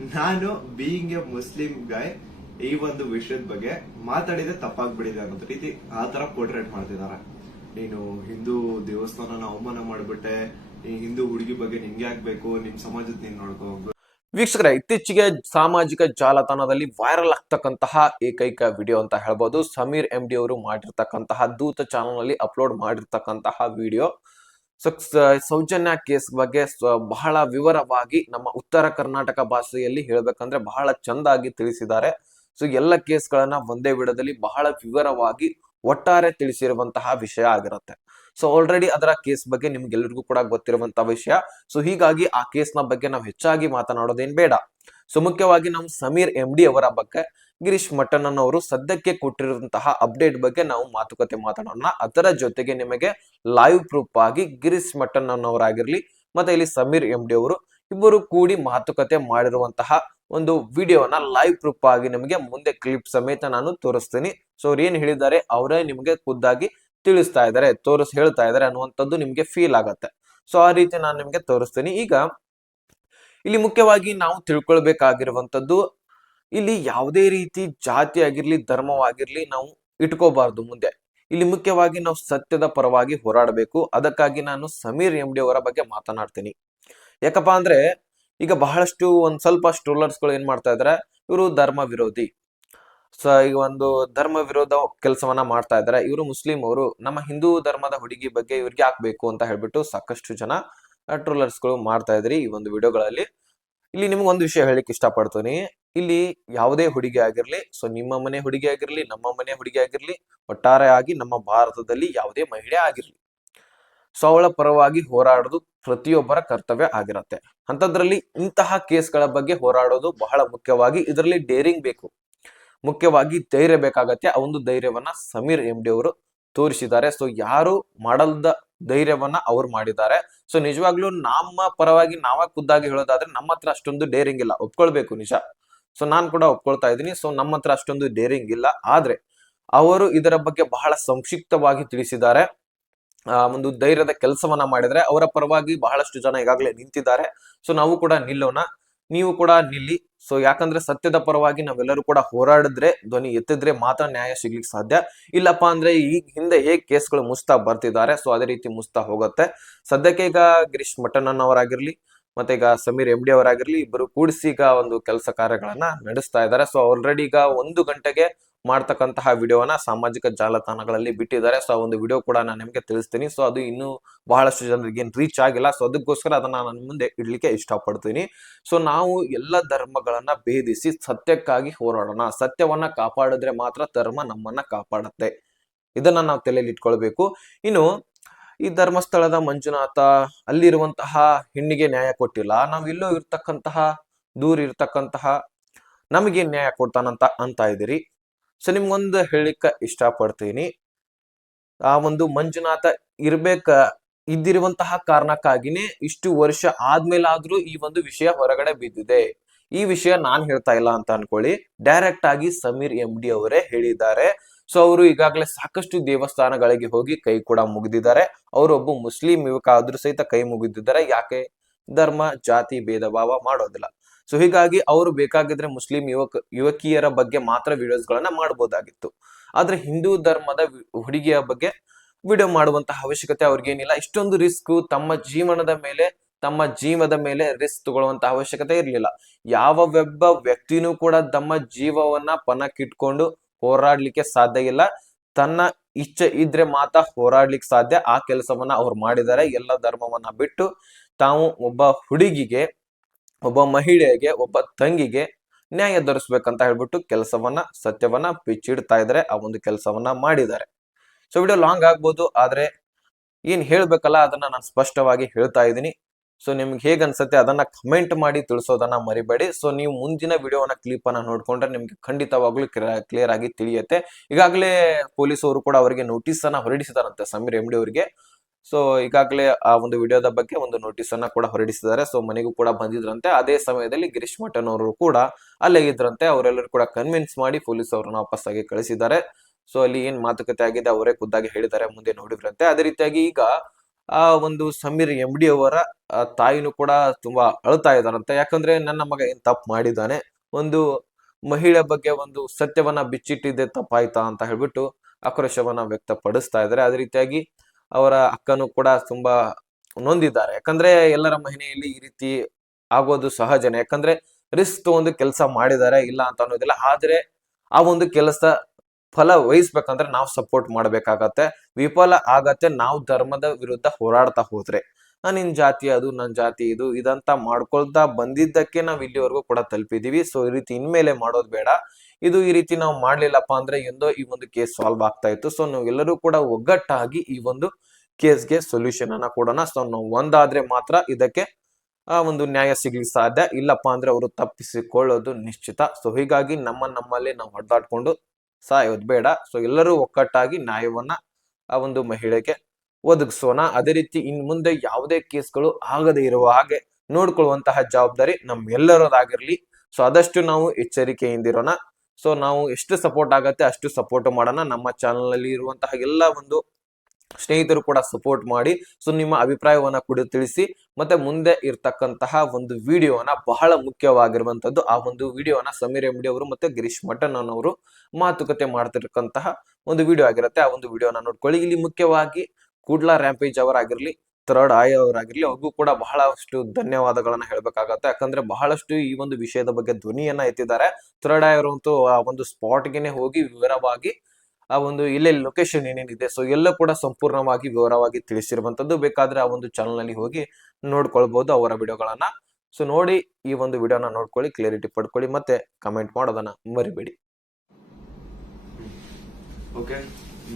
ನಾನು being A Muslim ಗಾಯ್ ಈ ಒಂದು ವಿಷಯದ ಬಗ್ಗೆ ಮಾತಾಡಿದ್ರೆ ತಪ್ಪಾಗ್ಬಿಡಿದೆ ಅನ್ನೋ ರೀತಿ ಆ ತರ ಪೋರ್ಟ್ರೇಟ್ ಮಾಡ್ತಿದಾರೆ. ನೀನು ಹಿಂದೂ ದೇವಸ್ಥಾನನ ಅವಮಾನ ಮಾಡ್ಬಿಟ್ಟೆ, ಈ ಹಿಂದೂ ಹುಡುಗಿ ಬಗ್ಗೆ ನಿಂಗೆ ಆಗ್ಬೇಕು, ನಿಮ್ ಸಮಾಜದ ನೀನ್ ನೋಡ್ಕೋ. ವೀಕ್ಷಕರೇ, ಇತ್ತೀಚೆಗೆ ಸಾಮಾಜಿಕ ಜಾಲತಾಣದಲ್ಲಿ ವೈರಲ್ ಆಗ್ತಕ್ಕಂತಹ ಏಕೈಕ ವಿಡಿಯೋ ಅಂತ ಹೇಳ್ಬೋದು. ಸಮೀರ್ MD ಅವರು ಮಾಡಿರ್ತಕ್ಕಂತಹ ದೂತ ಚಾನಲ್ ನಲ್ಲಿ ಅಪ್ಲೋಡ್ ಮಾಡಿರ್ತಕ್ಕಂತಹ ವಿಡಿಯೋ. ಸೌಜನ್ಯ ಕೇಸ್ ಬಗ್ಗೆ ಬಹಳ ವಿವರವಾಗಿ ನಮ್ಮ ಉತ್ತರ ಕರ್ನಾಟಕ ಭಾಷೆಯಲ್ಲಿ ಹೇಳ್ಬೇಕಂದ್ರೆ ಬಹಳ ಚಂದಾಗಿ ತಿಳಿಸಿದ್ದಾರೆ. ಸೊ ಎಲ್ಲ ಕೇಸ್ಗಳನ್ನ ಒಂದೇ ವಿಡಿಯೋದಲ್ಲಿ ಬಹಳ ವಿವರವಾಗಿ ಒಟ್ಟಾರೆ ತಿಳಿಸಿರುವಂತಹ ವಿಷಯ ಆಗಿರುತ್ತೆ. ಸೊ ಆಲ್ರೆಡಿ ಅದರ ಕೇಸ್ ಬಗ್ಗೆ ನಿಮ್ಗೆಲ್ಲರಿಗೂ ಕೂಡ ಗೊತ್ತಿರುವಂತಹ ವಿಷಯ. ಸೊ ಹೀಗಾಗಿ ಆ ಕೇಸ್ ನ ಬಗ್ಗೆ ನಾವು ಹೆಚ್ಚಾಗಿ ಮಾತನಾಡೋದೇನ್ ಬೇಡ. ಸೊ ಮುಖ್ಯವಾಗಿ ನಾವು ಸಮೀರ್ MD ಅವರ ಬಗ್ಗೆ, ಗಿರೀಶ್ ಮಟ್ಟಣ್ಣನ್ ಅವರು ಸದ್ಯಕ್ಕೆ ಕೊಟ್ಟಿರುವಂತಹ ಅಪ್ಡೇಟ್ ಬಗ್ಗೆ ನಾವು ಮಾತುಕತೆ ಮಾತಾಡೋಣ. ಅದರ ಜೊತೆಗೆ ನಿಮಗೆ ಲೈವ್ ಪ್ರೂಫ್ ಆಗಿ ಗಿರೀಶ್ ಮಟ್ಟಣ್ಣನ್ ಅವರಾಗಿರ್ಲಿ ಮತ್ತೆ ಇಲ್ಲಿ ಸಮೀರ್ MD ಅವರು ಇಬ್ಬರು ಕೂಡಿ ಮಾತುಕತೆ ಮಾಡಿರುವಂತಹ ಒಂದು ವಿಡಿಯೋನ ಲೈವ್ ಪ್ರೂಫ್ ಆಗಿ ನಿಮಗೆ ಮುಂದೆ ಕ್ಲಿಪ್ ಸಮೇತ ನಾನು ತೋರಿಸ್ತೀನಿ. ಸೊ ಅವ್ರು ಏನ್ ಹೇಳಿದ್ದಾರೆ ಅವರೇ ನಿಮಗೆ ಖುದ್ದಾಗಿ ತಿಳಿಸ್ತಾ ಇದ್ದಾರೆ, ಹೇಳ್ತಾ ಇದ್ದಾರೆ ಅನ್ನುವಂಥದ್ದು ನಿಮ್ಗೆ ಫೀಲ್ ಆಗತ್ತೆ. ಸೊ ಆ ರೀತಿ ನಾನು ನಿಮ್ಗೆ ತೋರಿಸ್ತೀನಿ. ಈಗ ಇಲ್ಲಿ ಮುಖ್ಯವಾಗಿ ನಾವು ತಿಳ್ಕೊಳ್ಬೇಕಾಗಿರುವಂತದ್ದು, ಇಲ್ಲಿ ಯಾವುದೇ ರೀತಿ ಜಾತಿ ಆಗಿರ್ಲಿ ಧರ್ಮವಾಗಿರ್ಲಿ ನಾವು ಇಟ್ಕೋಬಾರ್ದು ಮುಂದೆ. ಇಲ್ಲಿ ಮುಖ್ಯವಾಗಿ ನಾವು ಸತ್ಯದ ಪರವಾಗಿ ಹೋರಾಡಬೇಕು. ಅದಕ್ಕಾಗಿ ನಾನು ಸಮೀರ್ MD ಅವರ ಬಗ್ಗೆ ಮಾತನಾಡ್ತೀನಿ. ಯಾಕಪ್ಪ ಅಂದ್ರೆ ಈಗ ಬಹಳಷ್ಟು ಒಂದ್ ಸ್ವಲ್ಪ ಸ್ಟ್ರೋಲರ್ಸ್ಗಳು ಏನ್ ಮಾಡ್ತಾ ಇದಾರೆ, ಇವರು ಧರ್ಮ ವಿರೋಧಿ, ಸೊ ಈಗ ಒಂದು ಧರ್ಮ ವಿರೋಧ ಕೆಲಸವನ್ನ ಮಾಡ್ತಾ ಇದ್ದಾರೆ. ಇವರು ಮುಸ್ಲಿಂ ಅವರು, ನಮ್ಮ ಹಿಂದೂ ಧರ್ಮದ ಹುಡುಗಿ ಬಗ್ಗೆ ಇವ್ರಿಗೆ ಹಾಕ್ಬೇಕು ಅಂತ ಹೇಳ್ಬಿಟ್ಟು ಸಾಕಷ್ಟು ಜನ ಟ್ರೋಲರ್ಸ್ಗಳು ಮಾಡ್ತಾ ಇದ್ರಿ ಈ ಒಂದು ವಿಡಿಯೋಗಳಲ್ಲಿ. ಇಲ್ಲಿ ನಿಮ್ಗೆ ಒಂದು ವಿಷಯ ಹೇಳಿಕ್ ಇಷ್ಟಪಡ್ತೀನಿ. ಇಲ್ಲಿ ಯಾವುದೇ ಹುಡುಗಿ ಆಗಿರ್ಲಿ, ಸೊ ನಿಮ್ಮ ಮನೆ ಹುಡುಗಿ ಆಗಿರ್ಲಿ, ನಮ್ಮ ಮನೆ ಹುಡುಗಿ ಆಗಿರ್ಲಿ, ಒಟ್ಟಾರೆ ಆಗಿ ನಮ್ಮ ಭಾರತದಲ್ಲಿ ಯಾವುದೇ ಮಹಿಳೆ ಆಗಿರ್ಲಿ, ಸೊ ಅವಳ ಪರವಾಗಿ ಹೋರಾಡೋದು ಪ್ರತಿಯೊಬ್ಬರ ಕರ್ತವ್ಯ ಆಗಿರತ್ತೆ. ಅಂತದ್ರಲ್ಲಿ ಇಂತಹ ಕೇಸ್ಗಳ ಬಗ್ಗೆ ಹೋರಾಡೋದು ಬಹಳ ಮುಖ್ಯವಾಗಿ. ಇದರಲ್ಲಿ ಡೇರಿಂಗ್ ಬೇಕು, ಮುಖ್ಯವಾಗಿ ಧೈರ್ಯ ಬೇಕಾಗತ್ತೆ. ಆ ಒಂದು ಧೈರ್ಯವನ್ನ ಸಮೀರ್ MD ಅವರು ತೋರಿಸಿದ್ದಾರೆ. ಸೊ ಯಾರು ಮಾಡಲ್ದ ಧೈರ್ಯವನ್ನ ಅವ್ರು ಮಾಡಿದ್ದಾರೆ. ಸೊ ನಿಜವಾಗ್ಲೂ ನಮ್ಮ ಪರವಾಗಿ ನಾವ ಖುದ್ದಾಗಿ ಹೇಳೋದಾದ್ರೆ ನಮ್ಮ ಹತ್ರ ಅಷ್ಟೊಂದು ಡೇರಿಂಗ್ ಇಲ್ಲ, ಒಪ್ಕೊಳ್ಬೇಕು ನಿಜ. ಸೊ ನಾನ್ ಕೂಡ ಒಪ್ಕೊಳ್ತಾ ಇದ್ದೀನಿ. ಸೊ ನಮ್ಮ ಹತ್ರ ಅಷ್ಟೊಂದು ಡೇರಿಂಗ್ ಇಲ್ಲ, ಆದ್ರೆ ಅವರು ಇದರ ಬಗ್ಗೆ ಬಹಳ ಸಂಕ್ಷಿಪ್ತವಾಗಿ ತಿಳಿಸಿದ್ದಾರೆ. ಒಂದು ಧೈರ್ಯದ ಕೆಲಸವನ್ನ ಮಾಡಿದ್ರೆ ಅವರ ಪರವಾಗಿ ಬಹಳಷ್ಟು ಜನ ಈಗಾಗಲೇ ನಿಂತಿದ್ದಾರೆ. ಸೊ ನಾವು ಕೂಡ ನಿಲ್ಲೋಣ, ನೀವು ಕೂಡ ನಿಲ್ಲಿ. ಸೊ ಯಾಕಂದ್ರೆ ಸತ್ಯದ ಪರವಾಗಿ ನಾವೆಲ್ಲರೂ ಕೂಡ ಹೋರಾಡಿದ್ರೆ, ಧ್ವನಿ ಎತ್ತಿದ್ರೆ ಮಾತ್ರ ನ್ಯಾಯ ಸಿಗ್ಲಿಕ್ಕೆ ಸಾಧ್ಯ. ಇಲ್ಲಪ್ಪ ಅಂದ್ರೆ ಈಗ ಹಿಂದೆ ಹೇಗ್ ಕೇಸ್ಗಳು ಮುಚ್ತಾ ಬರ್ತಿದ್ದಾರೆ, ಸೊ ಅದೇ ರೀತಿ ಮುಚ್ತಾ ಹೋಗುತ್ತೆ. ಸದ್ಯಕ್ಕೆ ಈಗ ಗಿರೀಶ್ ಮಟ್ಟಣ್ಣನ್ ಅವರಾಗಿರ್ಲಿ ಮತ್ತೆ ಈಗ ಸಮೀರ್ MD ಅವರಾಗಿರ್ಲಿ ಇಬ್ಬರು ಕೂಡಿಸಿ ಈಗ ಒಂದು ಕೆಲಸ ಕಾರ್ಯಗಳನ್ನ ನಡೆಸ್ತಾ ಇದ್ದಾರೆ. ಸೊ ಆಲ್ರೆಡಿ ಈಗ 1 ಗಂಟೆಗೆ ಮಾಡ್ತಕ್ಕಂತಹ ವಿಡಿಯೋನ ಸಾಮಾಜಿಕ ಜಾಲತಾಣಗಳಲ್ಲಿ ಬಿಟ್ಟಿದ್ದಾರೆ. ಸೊ ಆ ಒಂದು ವಿಡಿಯೋ ಕೂಡ ನಾನು ನಿಮ್ಗೆ ತಿಳಿಸ್ತೀನಿ. ಸೊ ಅದು ಇನ್ನೂ ಬಹಳಷ್ಟು ಜನರಿಗೆ ರೀಚ್ ಆಗಿಲ್ಲ. ಸೊ ಅದಕ್ಕೋಸ್ಕರ ಅದನ್ನ ನಾನು ಮುಂದೆ ಇಡ್ಲಿಕ್ಕೆ ಇಷ್ಟಪಡ್ತೀನಿ. ಸೊ ನಾವು ಎಲ್ಲ ಧರ್ಮಗಳನ್ನ ಭೇದಿಸಿ ಸತ್ಯಕ್ಕಾಗಿ ಹೋರಾಡೋಣ. ಸತ್ಯವನ್ನ ಕಾಪಾಡಿದ್ರೆ ಮಾತ್ರ ಧರ್ಮ ನಮ್ಮನ್ನ ಕಾಪಾಡುತ್ತೆ. ಇದನ್ನ ನಾವು ತಲೆಯಲ್ಲಿ ಇಟ್ಕೊಳ್ಬೇಕು. ಇನ್ನು ಈ ಧರ್ಮಸ್ಥಳದ ಮಂಜುನಾಥ ಅಲ್ಲಿರುವಂತಹ ಹೆಣ್ಣಿಗೆ ನ್ಯಾಯ ಕೊಟ್ಟಿಲ್ಲ, ನಾವ್ ಇಲ್ಲೋ ಇರ್ತಕ್ಕಂತಹ ದೂರ ಇರ್ತಕ್ಕಂತಹ ನಮಗೆ ನ್ಯಾಯ ಕೊಡ್ತಾನಂತ ಅಂತ ಇದ್ದೀರಿ. ಸೊ ನಿಮ್ಗೊಂದು ಹೇಳಿಕ ಇಷ್ಟಪಡ್ತೀನಿ. ಆ ಒಂದು ಮಂಜುನಾಥ ಇದ್ದಿರುವಂತಹ ಕಾರಣಕ್ಕಾಗಿನೇ ಇಷ್ಟು ವರ್ಷ ಆದ್ಮೇಲಾದ್ರೂ ಈ ಒಂದು ವಿಷಯ ಹೊರಗಡೆ ಬಿದ್ದಿದೆ. ಈ ವಿಷಯ ನಾನ್ ಹೇಳ್ತಾ ಇಲ್ಲ ಅಂತ ಅನ್ಕೊಳ್ಳಿ, ಡೈರೆಕ್ಟ್ ಆಗಿ ಸಮೀರ್ MD ಅವರೇ ಹೇಳಿದ್ದಾರೆ. ಸೊ ಅವರು ಈಗಾಗಲೇ ಸಾಕಷ್ಟು ದೇವಸ್ಥಾನಗಳಿಗೆ ಹೋಗಿ ಕೈ ಕೂಡ ಮುಗಿದಿದ್ದಾರೆ. ಅವರೊಬ್ಬ ಮುಸ್ಲಿಂ ಯುವಕ ಆದ್ರೂ ಸಹಿತ ಕೈ ಮುಗಿದಿದ್ದಾರೆ. ಯಾಕೆ? ಧರ್ಮ ಜಾತಿ ಭೇದ ಭಾವ ಮಾಡೋದಿಲ್ಲ. ಸೊ ಹೀಗಾಗಿ ಅವರು ಬೇಕಾಗಿದ್ರೆ ಮುಸ್ಲಿಂ ಯುವಕಿಯರ ಬಗ್ಗೆ ಮಾತ್ರ ವಿಡಿಯೋಸ್ ಗಳನ್ನ ಮಾಡಬಹುದಾಗಿತ್ತು. ಆದ್ರೆ ಹಿಂದೂ ಧರ್ಮದ ಹುಡುಗಿಯ ಬಗ್ಗೆ ವಿಡಿಯೋ ಮಾಡುವಂತಹ ಅವಶ್ಯಕತೆ ಅವ್ರಿಗೇನಿಲ್ಲ. ಇಷ್ಟೊಂದು ರಿಸ್ಕ್ ತಮ್ಮ ಜೀವದ ಮೇಲೆ ರಿಸ್ಕ್ ತಗೊಳ್ಳುವಂತಹ ಅವಶ್ಯಕತೆ ಇರಲಿಲ್ಲ. ಯಾವ ಒಬ್ಬ ವ್ಯಕ್ತಿನೂ ಕೂಡ ತಮ್ಮ ಜೀವವನ್ನ ಪಣಕ್ಕಿಟ್ಕೊಂಡು ಹೋರಾಡ್ಲಿಕ್ಕೆ ಸಾಧ್ಯ ಇಲ್ಲ. ತನ್ನ ಇಚ್ಛೆ ಇದ್ರೆ ಮಾತ್ರ ಹೋರಾಡ್ಲಿಕ್ಕೆ ಸಾಧ್ಯ. ಆ ಕೆಲಸವನ್ನ ಅವ್ರು ಮಾಡಿದ್ದಾರೆ. ಎಲ್ಲ ಧರ್ಮವನ್ನ ಬಿಟ್ಟು ತಾವು ಒಬ್ಬ ಹುಡುಗಿಗೆ, ಒಬ್ಬ ಮಹಿಳೆಗೆ, ಒಬ್ಬ ತಂಗಿಗೆ ನ್ಯಾಯ ದೊರಕಿಸ್ಬೇಕಂತ ಹೇಳ್ಬಿಟ್ಟು ಸತ್ಯವನ್ನ ಬಿಚ್ಚಿಡ್ತಾ ಇದ್ದಾರೆ. ಆ ಒಂದು ಕೆಲಸವನ್ನ ಮಾಡಿದ್ದಾರೆ. ಸೊ ವಿಡಿಯೋ ಲಾಂಗ್ ಆಗ್ಬೋದು, ಆದ್ರೆ ಏನ್ ಹೇಳ್ಬೇಕಲ್ಲ ಅದನ್ನ ನಾನು ಸ್ಪಷ್ಟವಾಗಿ ಹೇಳ್ತಾ ಇದ್ದೀನಿ. ಸೊ ನಿಮ್ಗೆ ಹೇಗ್ ಅನ್ಸುತ್ತೆ ಅದನ್ನ ಕಮೆಂಟ್ ಮಾಡಿ ತಿಳಿಸೋದನ್ನ ಮರಿಬೇಡಿ. ಸೊ ನೀವು ಮುಂದಿನ ವಿಡಿಯೋನ ಕ್ಲಿಪ್ ಅನ್ನ ನೋಡ್ಕೊಂಡ್ರೆ ನಿಮ್ಗೆ ಖಂಡಿತವಾಗ್ಲೂ ಕ್ಲಿಯರ್ ಆಗಿ ತಿಳಿಯುತ್ತೆ. ಈಗಾಗಲೇ ಪೊಲೀಸ್ ಅವರು ಕೂಡ ಅವರಿಗೆ ನೋಟಿಸ್ ಅನ್ನ ಹೊರಡಿಸಿದಾರಂತೆ ಸಮೀರ್ MD ಅವರಿಗೆ. ಸೊ ಈಗಾಗಲೇ ಆ ಒಂದು ವಿಡಿಯೋದ ಬಗ್ಗೆ ಒಂದು ನೋಟಿಸ್ ಅನ್ನ ಕೂಡ ಹೊರಡಿಸಿದ್ದಾರೆ. ಸೊ ಮನೆಗೂ ಕೂಡ ಬಂದಿದ್ರಂತೆ. ಅದೇ ಸಮಯದಲ್ಲಿ ಗಿರೀಶ್ ಮಟ್ಟನ್ ಅವರು ಕೂಡ ಅಲ್ಲೇ ಇದ್ರಂತೆ. ಅವರೆಲ್ಲರೂ ಕೂಡ ಕನ್ವಿನ್ಸ್ ಮಾಡಿ ಪೊಲೀಸ್ ಅವ್ರನ್ನ ವಾಪಸ್ಸಾಗಿ ಕಳಿಸಿದ್ದಾರೆ. ಸೊ ಅಲ್ಲಿ ಏನ್ ಮಾತುಕತೆ ಆಗಿದೆ ಅವರೇ ಖುದ್ದಾಗಿ ಹೇಳಿದ್ದಾರೆ, ಮುಂದೆ ನೋಡಿದ್ರಂತೆ. ಅದೇ ರೀತಿಯಾಗಿ ಈಗ ಆ ಒಂದು ಸಮೀರ್ MD ಅವರ ತಾಯಿನೂ ಕೂಡ ತುಂಬಾ ಅಳ್ತಾ ಇದ್ದಾರಂತೆ. ಯಾಕಂದ್ರೆ ನನ್ನ ಮಗ ಏನ್ ತಪ್ಪು ಮಾಡಿದ್ದಾನೆ, ಒಂದು ಮಹಿಳೆ ಬಗ್ಗೆ ಒಂದು ಸತ್ಯವನ್ನ ಬಿಚ್ಚಿಟ್ಟಿದ್ದೆ ತಪ್ಪಾಯ್ತಾ ಅಂತ ಹೇಳ್ಬಿಟ್ಟು ಆಕ್ರೋಶವನ್ನ ವ್ಯಕ್ತಪಡಿಸ್ತಾ ಇದ್ದಾರೆ. ಅದೇ ರೀತಿಯಾಗಿ ಅವರ ಅಕ್ಕನೂ ಕೂಡ ತುಂಬಾ ನೊಂದಿದ್ದಾರೆ. ಯಾಕಂದ್ರೆ ಎಲ್ಲರ ಮಹಿಳೆಯಲ್ಲಿ ಈ ರೀತಿ ಆಗೋದು ಸಹಜನೇ. ಯಾಕಂದ್ರೆ ರಿಸ್ಕ್ ತಗೊಂಡು ಕೆಲಸ ಮಾಡಿದ್ದಾರೆ, ಇಲ್ಲ ಅಂತ ಅನ್ನೋದಿಲ್ಲ. ಆದ್ರೆ ಆ ಒಂದು ಕೆಲಸ ಫಲ ವಹಿಸ್ಬೇಕಂದ್ರೆ ನಾವು ಸಪೋರ್ಟ್ ಮಾಡ್ಬೇಕಾಗತ್ತೆ. ವಿಫಲ ಆಗತ್ತೆ ನಾವು ಧರ್ಮದ ವಿರುದ್ಧ ಹೋರಾಡ್ತಾ ಹೋದ್ರೆ. ನಿನ್ ಜಾತಿ ಅದು, ನನ್ ಜಾತಿ ಇದು, ಇದಂತ ಮಾಡ್ಕೊಳ್ತಾ ಬಂದಿದ್ದಕ್ಕೆ ನಾವ್ ಇಲ್ಲಿವರೆಗೂ ಕೂಡ ತಲುಪಿದೀವಿ. ಸೊ ಈ ರೀತಿ ಇನ್ಮೇಲೆ ಮಾಡೋದ್ ಬೇಡ. ಈ ರೀತಿ ನಾವು ಮಾಡ್ಲಿಲ್ಲಪ್ಪ ಅಂದ್ರೆ ಎಂದೋ ಈ ಒಂದು ಕೇಸ್ ಸಾಲ್ವ್ ಆಗ್ತಾ ಇತ್ತು. ಸೊ ನಾವೆಲ್ಲರೂ ಕೂಡ ಒಗ್ಗಟ್ಟಾಗಿ ಈ ಒಂದು ಕೇಸ್ಗೆ ಸೊಲ್ಯೂಷನ್ ಅನ್ನ ಕೊಡೋಣ. ಸೊ ನಾವು ಒಂದಾದ್ರೆ ಮಾತ್ರ ಇದಕ್ಕೆ ಆ ಒಂದು ನ್ಯಾಯ ಸಿಗ್ಲಿಕ್ಕೆ ಸಾಧ್ಯ. ಇಲ್ಲಪ್ಪ ಅಂದ್ರೆ ಅವರು ತಪ್ಪಿಸಿಕೊಳ್ಳೋದು ನಿಶ್ಚಿತ. ಸೊ ಹೀಗಾಗಿ ನಮ್ಮಲ್ಲಿ ನಾವು ಹೊಡೆದಾಡ್ಕೊಂಡು ಸಾಯೋದು ಬೇಡ. ಸೊ ಎಲ್ಲರೂ ಒಕ್ಕಟ್ಟಾಗಿ ನ್ಯಾಯವನ್ನ ಆ ಒಂದು ಮಹಿಳೆಗೆ ಒದಗಿಸೋಣ. ಅದೇ ರೀತಿ ಇನ್ ಮುಂದೆ ಯಾವುದೇ ಕೇಸ್ಗಳು ಆಗದೆ ಇರುವ ಹಾಗೆ ನೋಡ್ಕೊಳ್ಳುವಂತಹ ಜವಾಬ್ದಾರಿ ನಮ್ಮೆಲ್ಲರದಾಗಿರ್ಲಿ. ಸೊ ಆದಷ್ಟು ನಾವು ಎಚ್ಚರಿಕೆಯಿಂದಿರೋಣ. ಸೊ ನಾವು ಎಷ್ಟು ಸಪೋರ್ಟ್ ಆಗತ್ತೆ ಅಷ್ಟು ಸಪೋರ್ಟ್ ಮಾಡೋಣ. ನಮ್ಮ ಚಾನಲ್ ಅಲ್ಲಿ ಇರುವಂತಹ ಎಲ್ಲ ಒಂದು ಸ್ನೇಹಿತರು ಕೂಡ ಸಪೋರ್ಟ್ ಮಾಡಿ. ಸೊ ನಿಮ್ಮ ಅಭಿಪ್ರಾಯವನ್ನ ಕೂಡ ತಿಳಿಸಿ. ಮತ್ತೆ ಮುಂದೆ ಇರ್ತಕ್ಕಂತಹ ಒಂದು ವಿಡಿಯೋನ ಬಹಳ ಮುಖ್ಯವಾಗಿರುವಂತದ್ದು, ಆ ಒಂದು ವಿಡಿಯೋನ ಸಮೀರ್ MD ಅವರು ಮತ್ತೆ ಗಿರೀಶ್ ಮಠನ್ ಅವರು ಮಾತುಕತೆ ಮಾಡ್ತಿರ್ತಕ್ಕಂತಹ ಒಂದು ವಿಡಿಯೋ ಆಗಿರುತ್ತೆ. ಆ ಒಂದು ವಿಡಿಯೋನ ನೋಡ್ಕೊಳ್ಳಿ. ಇಲ್ಲಿ ಮುಖ್ಯವಾಗಿ ಕೂಡ್ಲಾ ರ್ಯಾಂಪೇಜ್ ಅವರಾಗಿರ್ಲಿ, ಥರ್ಡ್ ಐ ಅವರಾಗಿರ್ಲಿ, ಅವ್ರಿಗೂ ಕೂಡ ಬಹಳಷ್ಟು ಧನ್ಯವಾದಗಳನ್ನ ಹೇಳ್ಬೇಕಾಗತ್ತೆ. ಯಾಕಂದ್ರೆ ಬಹಳಷ್ಟು ಈ ಒಂದು ವಿಷಯದ ಬಗ್ಗೆ ಧ್ವನಿಯನ್ನ ಎತ್ತಿದ್ದಾರೆ. ಥರ್ಡ್ ಐ ಅವರಂತೂ ಆ ಒಂದು ಸ್ಪಾಟ್ಗೆನೆ ಹೋಗಿ ವಿವರವಾಗಿ ಆ ಒಂದು ಎಲ್ಲೆಲ್ಲಿ ಲೊಕೇಶನ್ ಏನೇನಿದೆ ಸೊ ಎಲ್ಲ ಕೂಡ ಸಂಪೂರ್ಣವಾಗಿ ವಿವರವಾಗಿ ತಿಳಿಸಿರುವಂತದ್ದು. ಬೇಕಾದ್ರೆ ಆ ಒಂದು ಚಾನಲ್ ನಲ್ಲಿ ಹೋಗಿ ನೋಡ್ಕೊಳ್ಬಹುದು ಅವರ ವಿಡಿಯೋಗಳನ್ನ. ಸೊ ನೋಡಿ ಈ ಒಂದು ವಿಡಿಯೋನ ನೋಡ್ಕೊಳ್ಳಿ, ಕ್ಲಿಯರಿಟಿ ಪಡ್ಕೊಳ್ಳಿ, ಮತ್ತೆ ಕಮೆಂಟ್ ಮಾಡೋದನ್ನ ಮರಿಬೇಡಿ. ಓಕೆ,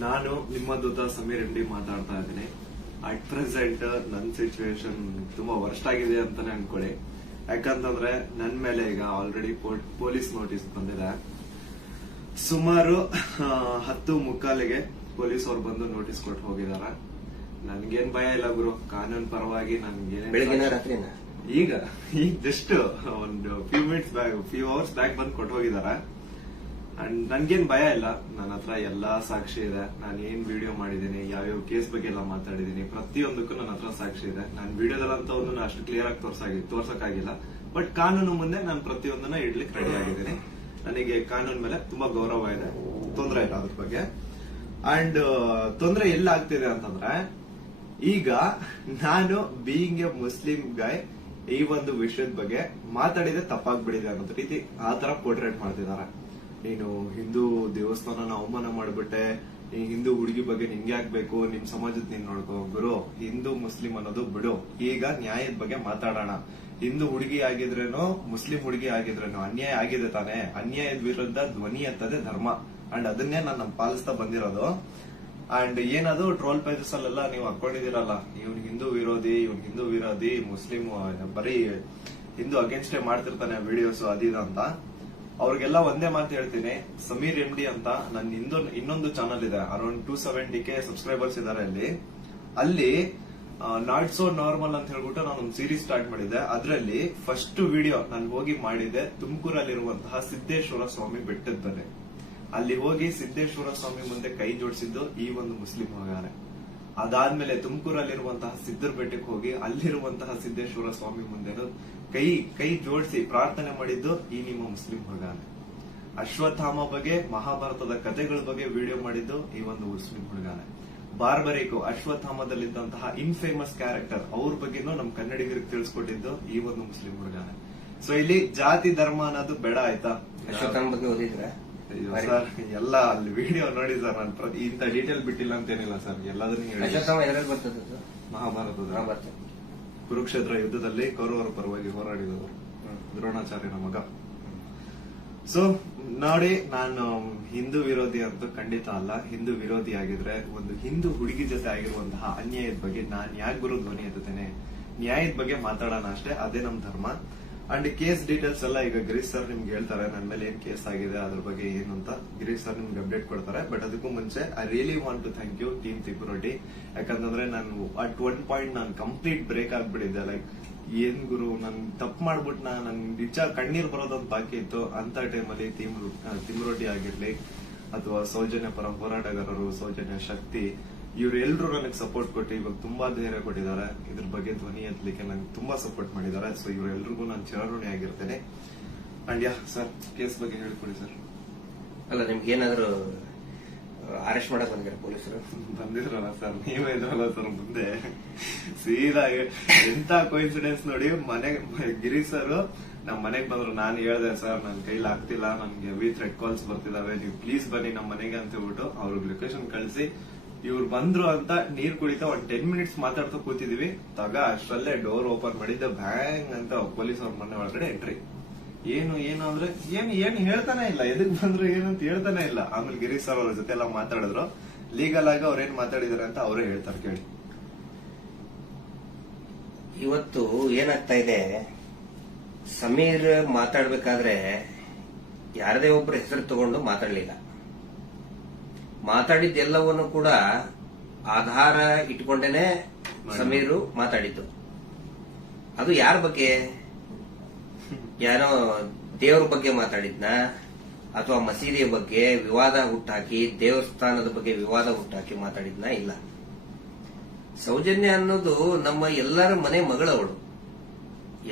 ನಾನು ನಿಮ್ಮ ದೂತ ಸಮೀರ್ MD ಮಾತಾಡ್ತಾ ಇದ್ದೀನಿ. ಅಟ್ ಪ್ರೆಸೆಂಟ್ ನನ್ನ ಸಿಚುವೇಶನ್ ತುಂಬಾ ವರ್ಸ್ಟ್ ಆಗಿದೆ ಅಂತಾನೆ ಅನ್ಕೊಳ್ಳಿ. ಯಾಕಂತಂದ್ರೆ ನನ್ ಮೇಲೆ ಈಗ ಆಲ್ರೆಡಿ ಪೊಲೀಸ್ ನೋಟಿಸ್ ಬಂದಿದೆ. ಸುಮಾರು 10:45 ಪೊಲೀಸ್ ಅವ್ರು ಬಂದು ನೋಟಿಸ್ ಕೊಟ್ಟು ಹೋಗಿದಾರ. ನನ್ಗೇನ್ ಭಯ ಇಲ್ಲ ಗುರು, ಕಾನೂನು ಪರವಾಗಿ ನನ್ಗೇನ್ ಈಗ ಜಸ್ಟ್ ಒಂದು ಫ್ಯೂ ಅವರ್ಸ್ ಬ್ಯಾಕ್ ಬಂದು ಕೊಟ್ಟು ಹೋಗಿದಾರ. ಅಂಡ್ ನನ್ಗೇನ್ ಭಯ ಇಲ್ಲ. ನನ್ನ ಹತ್ರ ಎಲ್ಲಾ ಸಾಕ್ಷಿ ಇದೆ. ನಾನು ಏನ್ ವಿಡಿಯೋ ಮಾಡಿದೀನಿ, ಯಾವ್ಯಾವ ಕೇಸ್ ಬಗ್ಗೆ ಎಲ್ಲ ಮಾತಾಡಿದೀನಿ, ಪ್ರತಿಯೊಂದಕ್ಕೂ ನನ್ನ ಹತ್ರ ಸಾಕ್ಷಿ ಇದೆ. ನಾನು ವಿಡಿಯೋದಲ್ಲಂತ ಒಂದು ಅಷ್ಟು ಕ್ಲಿಯರ್ ಆಗಿ ತೋರ್ಸಕ್ಕಾಗಿಲ್ಲ. ಬಟ್ ಕಾನೂನು ಮುಂದೆ ನಾನು ಪ್ರತಿಯೊಂದನ್ನ ಇಡ್ಲಿಕ್ಕೆ ರೆಡಿ ಆಗಿದ್ದೀನಿ. ನನಗೆ ಕಾನೂನು ಮೇಲೆ ತುಂಬಾ ಗೌರವ ಇದೆ, ತೊಂದರೆ ಇಲ್ಲ ಅದ್ರ ಬಗ್ಗೆ. ಅಂಡ್ ತೊಂದರೆ ಎಲ್ಲ ಆಗ್ತಿದೆ ಅಂತಂದ್ರೆ, ಈಗ ನಾನು ಬೀಯಿಂಗ್ ಎ ಮುಸ್ಲಿಂ ಗಾಯ್ ಈ ಒಂದು ವಿಷಯದ ಬಗ್ಗೆ ಮಾತಾಡಿದ್ರೆ ತಪ್ಪಾಗ್ಬಿಡಿದೆ ಅನ್ನೋ ರೀತಿ ಆ ತರ ಪೋರ್ಟ್ರೇಟ್ ಮಾಡ್ತಿದ್ದಾರೆ. ನೀನು ಹಿಂದೂ ದೇವಸ್ಥಾನನ ಅವಮಾನ ಮಾಡ್ಬಿಟ್ಟೆ, ಈ ಹಿಂದೂ ಹುಡುಗಿ ಬಗ್ಗೆ ನಿಂಗೆ ಆಗ್ಬೇಕು, ನಿಮ್ ಸಮಾಜದ ನೀನ್ ನೋಡ್ಕೋ. ಗುರು, ಹಿಂದೂ ಮುಸ್ಲಿಂ ಅನ್ನೋದು ಬಿಡು, ಈಗ ನ್ಯಾಯದ ಬಗ್ಗೆ ಮಾತಾಡೋಣ. ಹಿಂದೂ ಹುಡುಗಿ ಆಗಿದ್ರೇನು ಮುಸ್ಲಿಂ ಹುಡುಗಿ ಆಗಿದ್ರೇನು ಅನ್ಯಾಯ ಆಗಿದೆ ತಾನೆ. ಅನ್ಯಾಯದ ವಿರುದ್ಧ ಧ್ವನಿ ಎತ್ತದೇ ಧರ್ಮ. ಅಂಡ್ ಅದನ್ನೇ ನಾನು ಪಾಲಿಸ್ತಾ ಬಂದಿರೋದು. ಅಂಡ್ ಏನದು ಟ್ರೋಲ್ ಪೇಜಸ್ ಅಲ್ಲೆಲ್ಲ ನೀವು ಹಾಕೊಂಡಿದಿರಲ್ಲ, ಇವ್ನ್ ಹಿಂದೂ ವಿರೋಧಿ ಮುಸ್ಲಿಂ ಬರೀ ಹಿಂದೂ ಅಗೇನ್ಸ್ಟೇ ಮಾಡ್ತಿರ್ತಾನೆ ವಿಡಿಯೋಸ್ ಅದಿದ ಅಂತ. ಅವ್ರಿಗೆಲ್ಲ ಒಂದೇ ಮಾತು ಹೇಳ್ತೀನಿ, ಸಮೀರ್ MD ಅಂತ ನನ್ನ ಇನ್ನೊಂದು ಚಾನಲ್ ಇದೆ. ಅರೌಂಡ್ 270K ಸಬ್ಸ್ಕ್ರೈಬರ್ಸ್ ಇದಾರೆ ಅಲ್ಲಿ ನಾಟ್ ಸೋ ನಾರ್ಮಲ್ ಅಂತ ಹೇಳ್ಬಿಟ್ಟು ನಾನು ಒಂದು ಸೀರೀಸ್ ಸ್ಟಾರ್ಟ್ ಮಾಡಿದ್ದೆ. ಅದರಲ್ಲಿ ಫಸ್ಟ್ ವಿಡಿಯೋ ನಾನು ಹೋಗಿ ಮಾಡಿದ್ದೆ ತುಮಕೂರಲ್ಲಿರುವಂತಹ ಸಿದ್ದೇಶ್ವರ ಸ್ವಾಮಿ ಬೆಟ್ಟದ ಮೇಲೆ. ಅಲ್ಲಿ ಹೋಗಿ ಸಿದ್ದೇಶ್ವರ ಸ್ವಾಮಿ ಮುಂದೆ ಕೈ ಜೋಡಿಸಿದ್ದು ಈ ಒಂದು ಮುಸ್ಲಿಂ ಮಗನೇ. ಅದಾದ್ಮೇಲೆ ತುಮಕೂರಲ್ಲಿರುವಂತಹ ಸಿದ್ದರ ಬೆಟ್ಟಕ್ಕೆ ಹೋಗಿ ಅಲ್ಲಿರುವಂತಹ ಸಿದ್ದೇಶ್ವರ ಸ್ವಾಮಿ ಮುಂದೆ ಕೈ ಜೋಡಿಸಿ ಪ್ರಾರ್ಥನೆ ಮಾಡಿದ್ದು ಈ ನಿಮ್ಮ ಮುಸ್ಲಿಂ ಹುಡುಗನೇ. ಅಶ್ವತ್ಥಾಮ ಬಗ್ಗೆ, ಮಹಾಭಾರತದ ಕಥೆಗಳ ಬಗ್ಗೆ ವಿಡಿಯೋ ಮಾಡಿದ್ದು ಈ ಒಂದು ಮುಸ್ಲಿಂ ಹುಡುಗನೇ. ಬಾರ್ಬರಿಕು ಅಶ್ವತ್ಥಾಮದಲ್ಲಿದ್ದಂತಹ ಇನ್ಫೇಮಸ್ ಕ್ಯಾರೆಕ್ಟರ್ ಅವ್ರ ಬಗ್ಗೆನೂ ನಮ್ ಕನ್ನಡಿಗರಿಗೆ ತಿಳಿಸ್ಕೊಟ್ಟಿದ್ದು ಈ ಒಂದು ಮುಸ್ಲಿಂ ಹುಡುಗನೇ. ಸೊ ಇಲ್ಲಿ ಜಾತಿ ಧರ್ಮ ಅನ್ನೋದು ಬೇಡ, ಆಯ್ತಾ? ಅಶ್ವತ್ಥಾಮ ಬಗ್ಗೆ ಓದಿದ್ರೆ ಸರ್ ಎಲ್ಲ ಅಲ್ಲಿ ವಿಡಿಯೋ ನೋಡಿ ಸರ್. ನಾನು ಇಂತ ಡೀಟೇಲ್ ಬಿಟ್ಟಿಲ್ಲ ಅಂತೇನಿಲ್ಲ ಸರ್, ಎಲ್ಲದನ್ನೂ ಮಹಾಭಾರತದ ಕುರುಕ್ಷೇತ್ರ ಯುದ್ಧದಲ್ಲಿ ಕೌರವರ ಪರವಾಗಿ ಹೋರಾಡಿದವರು ದ್ರೋಣಾಚಾರ್ಯನ ಮಗ. ಸೊ ನೋಡಿ, ನಾನು ಹಿಂದೂ ವಿರೋಧಿ ಅಂತೂ ಖಂಡಿತ ಅಲ್ಲ. ಹಿಂದೂ ವಿರೋಧಿ ಆಗಿದ್ರೆ ಒಂದು ಹಿಂದೂ ಹುಡುಗಿ ಜೊತೆ ಆಗಿರುವಂತಹ ಅನ್ಯಾಯದ ಬಗ್ಗೆ ನಾನ್ ಯಾಕೆ ಗುರು ಧ್ವನಿ ಎತ್ತುತ್ತೇನೆ? ನ್ಯಾಯದ ಬಗ್ಗೆ ಮಾತಾಡೋಣ ಅಷ್ಟೇ, ಅದೇ ನಮ್ ಧರ್ಮ. ಅಂಡ್ ಕೇಸ್ ಡೀಟೇಲ್ಸ್ ಎಲ್ಲ ಈಗ ಗಿರೀಶ್ ಸರ್ ನಿಮ್ಗೆ ಹೇಳ್ತಾರೆ, ನನ್ನ ಮೇಲೆ ಏನ್ ಕೇಸ್ ಆಗಿದೆ ಅದ್ರ ಬಗ್ಗೆ ಏನು ಅಂತ ಗಿರೀಶ್ ಸರ್ ನಿಮ್ಗೆ ಅಪ್ಡೇಟ್ ಕೊಡ್ತಾರೆ. ಬಟ್ ಅದಕ್ಕೂ ಮುಂಚೆ I really want to thank you team Tippuroddi. ಯಾಕಂತಂದ್ರೆ ನಾನು ಅಟ್ ಒನ್ ಪಾಯಿಂಟ್ ನಾನು ಕಂಪ್ಲೀಟ್ ಬ್ರೇಕ್ ಆಗ್ಬಿಟ್ಟಿದ್ದೆ. ಲೈಕ್ ಏನ್ ಗುರು, ನನ್ ತಪ್ಪು ಮಾಡ್ಬಿಟ್ಟು ನನ್ ನಿಜ ಕಣ್ಣೀರ್ ಬರೋದೊಂದು ಬಾಕಿ ಇತ್ತು. ಅಂತ ಟೈಮಲ್ಲಿ ತಿಮ್ಮರೊಡ್ಡಿ ಆಗಿರ್ಲಿ ಅಥವಾ ಸೌಜನ್ಯ ಪರ ಹೋರಾಟಗಾರರು, ಸೌಜನ್ಯ ಶಕ್ತಿ, ಇವರೆಲ್ಲರೂ ನನಗೆ ಸಪೋರ್ಟ್ ಕೊಟ್ಟು ಇವಾಗ ತುಂಬಾ ಧೈರ್ಯ ಕೊಟ್ಟಿದ್ದಾರೆ. ಇದ್ರ ಬಗ್ಗೆ ಧ್ವನಿ ಎತ್ತಲಿಕ್ಕೆ ನಂಗೆ ತುಂಬಾ ಸಪೋರ್ಟ್ ಮಾಡಿದ್ದಾರೆ. ಸೊ ಇವರೆಲ್ಲರಿಗೂ ನಾನು ಚಿರಋಣಿ ಆಗಿರ್ತೇನೆ. ಅಂಡ್ ಸರ್, ಕೇಸ್ ಬಗ್ಗೆ ಹೇಳ್ಕೊಡಿ ಸರ್. ಅಲ್ಲ, ನಿಮ್ಗೆ ಏನಾದ್ರು ಅರೆಸ್ಟ್ ಮಾಡಕ್ ಬಂದಿರ ಪೊಲೀಸರು? ಬಂದಿದ್ರಲ್ಲ ಸರ್, ನೀವೇ ಇದ್ರಲ್ಲ ಸರ್ ಮುಂದೆ. ಸೀದಾ ಎಂತ ಕೋಇನ್ಸಿಡೆನ್ಸ್ ನೋಡಿ, ಗಿರಿ ಸರ್ ನಮ್ ಮನೆಗ್ ಬಂದ್ರು. ನಾನು ಹೇಳ್ದೆ, ಸರ್ ನನ್ ಕೈಲಿ ಆಗ್ತಿಲ್ಲ, ನನ್ಗೆ ಹೆವಿ ಥ್ರೆಡ್ ಕಾಲ್ಸ್ ಬರ್ತಿದಾವೆ, ನೀವು ಪ್ಲೀಸ್ ಬನ್ನಿ ನಮ್ ಮನೆಗೆ ಅಂತ ಹೇಳ್ಬಿಟ್ಟು ಅವ್ರಿಗೆ ಲೊಕೇಶನ್ ಕಳಿಸಿ ಇವ್ರು ಬಂದ್ರು ಅಂತ ನೀರ್ ಕುಡಿತಾ ಒಂದ್ 10 ಮಿನಿಟ್ಸ್ ಮಾತಾಡ್ತಾ ಕೂತಿದೀವಿ. ಅಷ್ಟರಲ್ಲೇ ಡೋರ್ ಓಪನ್ ಮಾಡಿದ್ದೆ, ಬ್ಯಾಂಗ್ ಅಂತ ಪೊಲೀಸ್ ಅವ್ರ ಮನೆ ಒಳಗಡೆ ಎಂಟ್ರಿ. ಏನು ಅಂದ್ರೆ ಏನು ಹೇಳ್ತಾನೆ ಇಲ್ಲ, ಎದಕ್ ಬಂದ್ರು ಏನಂತ ಹೇಳ್ತಾನೆ ಇಲ್ಲ. ಆಮೇಲೆ ಗಿರೀಶ್ ಸರ್ ಅವ್ರ ಜೊತೆ ಎಲ್ಲ ಮಾತಾಡಿದ್ರು. ಲೀಗಲ್ ಆಗಿ ಅವ್ರೇನ್ ಮಾತಾಡಿದಾರೆ ಅಂತ ಅವರೇ ಹೇಳ್ತಾರೆ, ಕೇಳಿ. ಇವತ್ತು ಏನಾಗ್ತಾ ಇದೆ, ಸಮೀರ್ ಮಾತಾಡ್ಬೇಕಾದ್ರೆ ಯಾರದೇ ಒಬ್ಬರ ಹೆಸರು ತಗೊಂಡು ಮಾತಾಡ್ಲಿಲ್ಲ. ಮಾತಾಡಿದ್ದೆಲ್ಲವನ್ನು ಕೂಡ ಆಧಾರ ಇಟ್ಕೊಂಡೇನೆ ಸಮೀರು ಮಾತಾಡಿದ್ದು. ಅದು ಯಾರ ಬಗ್ಗೆ? ಯಾರೋ ದೇವ್ರ ಬಗ್ಗೆ ಮಾತಾಡಿದ್ನ, ಅಥವಾ ಮಸೀದಿಯ ಬಗ್ಗೆ ವಿವಾದ ಹುಟ್ಟಾಕಿ, ದೇವಸ್ಥಾನದ ಬಗ್ಗೆ ವಿವಾದ ಹುಟ್ಟಾಕಿ ಮಾತಾಡಿದ್ನ? ಇಲ್ಲ. ಸೌಜನ್ಯ ಅನ್ನೋದು ನಮ್ಮ ಎಲ್ಲರ ಮನೆ ಮಗಳವಳು.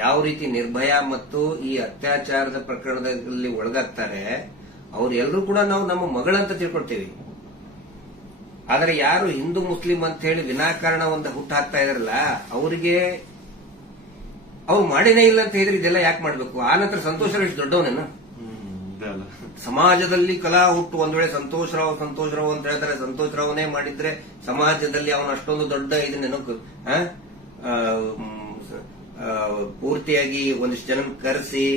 ಯಾವ ರೀತಿ ನಿರ್ಭಯ ಮತ್ತು ಈ ಅತ್ಯಾಚಾರದ ಪ್ರಕರಣದಲ್ಲಿ ಒಳಗಾಗ್ತಾರೆ, ಅವ್ರೆಲ್ಲರೂ ಕೂಡ ನಾವು ನಮ್ಮ ಮಗಳಂತ ತಿಳ್ಕೊಳ್ತೀವಿ. ಆದ್ರೆ ಯಾರು ಹಿಂದೂ ಮುಸ್ಲಿಂ ಅಂತ ಹೇಳಿ ವಿನಾಕಾರಣ ಒಂದು ಹುಟ್ಟು ಹಾಕ್ತಾ ಇದಾರಲ್ಲ, ಅವರಿಗೆ ಅವ್ರು ಮಾಡಿನೇ ಇಲ್ಲ ಅಂತ ಹೇಳಿದ್ರೆ ಇದೆಲ್ಲ ಯಾಕೆ ಮಾಡ್ಬೇಕು? ಆ ನಂತರ ಸಂತೋಷರಾವ್ ಇಷ್ಟು ದೊಡ್ಡವನೇನು? ಸಮಾಜದಲ್ಲಿ ಕಲಾ ಹುಟ್ಟು ಒಂದ್ ವೇಳೆ ಸಂತೋಷರಾವ್ ಅಂತ ಹೇಳ್ತಾರೆ, ಸಂತೋಷರಾವ್ನೇ ಮಾಡಿದ್ರೆ ಸಮಾಜದಲ್ಲಿ ಅವನು ಅಷ್ಟೊಂದು ದೊಡ್ಡ ಇದನ್ನೇನೋ ಪೂರ್ತಿಯಾಗಿ ಒಂದಿಷ್ಟು ಜನ ಕರೆಸಿ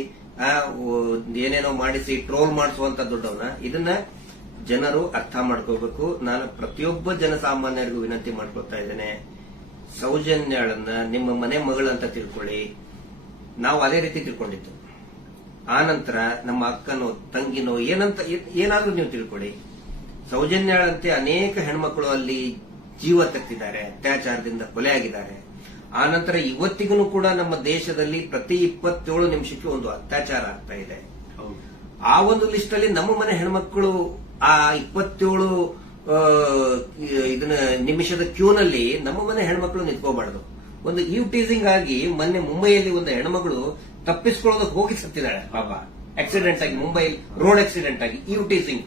ಏನೇನೋ ಮಾಡಿಸಿ ಟ್ರೋಲ್ ಮಾಡಿಸುವಂತ ದೊಡ್ಡವನ. ಇದನ್ನ ಜನರು ಅರ್ಥ ಮಾಡ್ಕೋಬೇಕು. ನಾನು ಪ್ರತಿಯೊಬ್ಬ ಜನಸಾಮಾನ್ಯರಿಗೂ ವಿನಂತಿ ಮಾಡ್ಕೊಳ್ತಾ ಇದ್ದೇನೆ, ಸೌಜನ್ಯಾಳನ್ನ ನಿಮ್ಮ ಮನೆ ಮಗಳಂತ ತಿಳ್ಕೊಳ್ಳಿ. ನಾವು ಅದೇ ರೀತಿ ತಿಳ್ಕೊಂಡಿದ್ದು. ಆ ನಂತರ ನಮ್ಮ ಅಕ್ಕನೋ ತಂಗಿನೋ ಏನಾದ್ರೂ ನೀವು ತಿಳ್ಕೊಳ್ಳಿ. ಸೌಜನ್ಯಾಳಂತೆ ಅನೇಕ ಹೆಣ್ಮಕ್ಳು ಅಲ್ಲಿ ಜೀವ ತೆತ್ತಿದ್ದಾರೆ, ಅತ್ಯಾಚಾರದಿಂದ ಕೊಲೆ ಆಗಿದ್ದಾರೆ. ಆ ನಂತರ ಇವತ್ತಿಗೂ ಕೂಡ ನಮ್ಮ ದೇಶದಲ್ಲಿ ಪ್ರತಿ 27 ನಿಮಿಷಕ್ಕೆ ಒಂದು ಅತ್ಯಾಚಾರ ಆಗ್ತಾ ಇದೆ. ಆ ಒಂದು ಲಿಸ್ಟ್ ಅಲ್ಲಿ ನಮ್ಮ ಮನೆ ಹೆಣ್ಮಕ್ಳು ಆ 27 ಇದನ್ನ ನಿಮಿಷದ ಕ್ಯೂನಲ್ಲಿ ನಮ್ಮ ಮನೆ ಹೆಣ್ಮಕ್ಳು ನಿಂತ್ಕೋಬಾರ್ದು. ಒಂದು ಟೀಸಿಂಗ್ ಆಗಿ ಮೊನ್ನೆ ಮುಂಬೈಯಲ್ಲಿ ಒಂದು ಹೆಣ್ಮಗಳು ತಪ್ಪಿಸ್ಕೊಳ್ಳೋದಕ್ಕೆ ಹೋಗಿ ಸತ್ತಿದ್ದಾಳೆ ಪಾಪ, ಆಕ್ಸಿಡೆಂಟ್ ಆಗಿ, ಮುಂಬೈ ರೋಡ್ ಆಕ್ಸಿಡೆಂಟ್ ಆಗಿ. ಟೀಸಿಂಗ್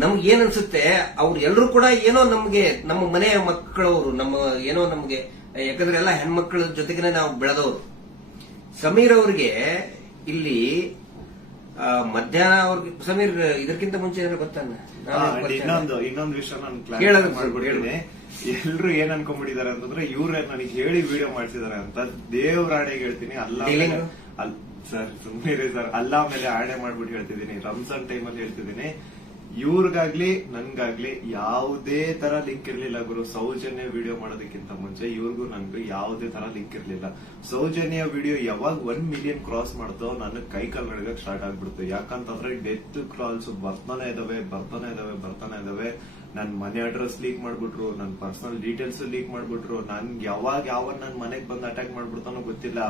ನಮ್ಗೆ ಏನ್ ಅನ್ಸುತ್ತೆ, ಅವ್ರು ಎಲ್ಲರೂ ಕೂಡ ಏನೋ ನಮ್ಗೆ ನಮ್ಮ ಮನೆಯ ಮಕ್ಕಳವರು, ನಮ್ಮ ಏನೋ ನಮ್ಗೆ, ಯಾಕಂದ್ರೆ ಎಲ್ಲ ಹೆಣ್ಮಕ್ಳ ಜೊತೆಗೆ ನಾವು ಬೆಳೆದವರು. ಸಮೀರ್ ಅವ್ರಿಗೆ ಇಲ್ಲಿ ಮಧ್ಯಾಹ್ನ ಅವ್ರಿಗೆ, ಸಮೀರ್ ಇದಕ್ಕಿಂತ ಮುಂಚೆ ಏನಾದ್ರು ಗೊತ್ತಾನ? ಇನ್ನೊಂದು ವಿಷಯ ನಾನು ಮಾಡ್ಬಿಟ್ಟಿದ್ದೀನಿ. ಎಲ್ರು ಏನ್ ಅನ್ಕೊಂಡ್ಬಿಟ್ಟಿದ್ದಾರೆ ಅಂತಂದ್ರೆ, ಇವ್ರೇ ನನಗೆ ಹೇಳಿ ವಿಡಿಯೋ ಮಾಡ್ತಿದಾರೆ ಅಂತ. ದೇವ್ರ ಆಣೆಗೆ ಹೇಳ್ತೀನಿ, ಸರ್ ಸುಮ್ಮನೆ ಸರ್, ಅಲ್ಲಾ ಮೇಲೆ ಆಣೆ ಮಾಡ್ಬಿಟ್ಟು ಹೇಳ್ತಿದ್ದೀನಿ, ರಂಜಾನ್ ಟೈಮಲ್ಲಿ ಹೇಳ್ತಿದ್ದೀನಿ. ಇವ್ರಿಗಾಗ್ಲಿ ನನ್ಗಾಗ್ಲಿ ಯಾವುದೇ ತರ ಲಿಂಕ್ ಇರ್ಲಿಲ್ಲ ಗುರು. ಸೌಜನ್ಯ ವಿಡಿಯೋ ಮಾಡೋದಕ್ಕಿಂತ ಮುಂಚೆ ಇವ್ರಿಗೂ ನನ್ಗೂ ಯಾವುದೇ ತರ ಲಿಂಕ್ ಇರ್ಲಿಲ್ಲ. ಸೌಜನ್ಯ ವಿಡಿಯೋ ಯಾವಾಗ 1 ಮಿಲಿಯನ್ ಕ್ರಾಸ್ ಮಾಡ್ತೋ ನನ್ನ ಕೈ ಕಾಲ್ ನಡಗಕ್ ಸ್ಟಾರ್ಟ್ ಆಗ್ಬಿಡ್ತು. ಯಾಕಂತಂದ್ರೆ ಡೆತ್ ಕಾಲ್ಸ್ ಬರ್ತಾನೆ ಇದಾವೆ. ನನ್ ಮನೆ ಅಡ್ರೆಸ್ ಲೀಕ್ ಮಾಡ್ಬಿಟ್ರು, ನನ್ ಪರ್ಸನಲ್ ಡೀಟೇಲ್ಸ್ ಲೀಕ್ ಮಾಡ್ಬಿಟ್ರು. ನನ್ಗೆ ಯಾವ ನನ್ ಮನೆಗ್ ಬಂದು ಅಟ್ಯಾಕ್ ಮಾಡ್ಬಿಡ್ತಾನೋ ಗೊತ್ತಿಲ್ಲ.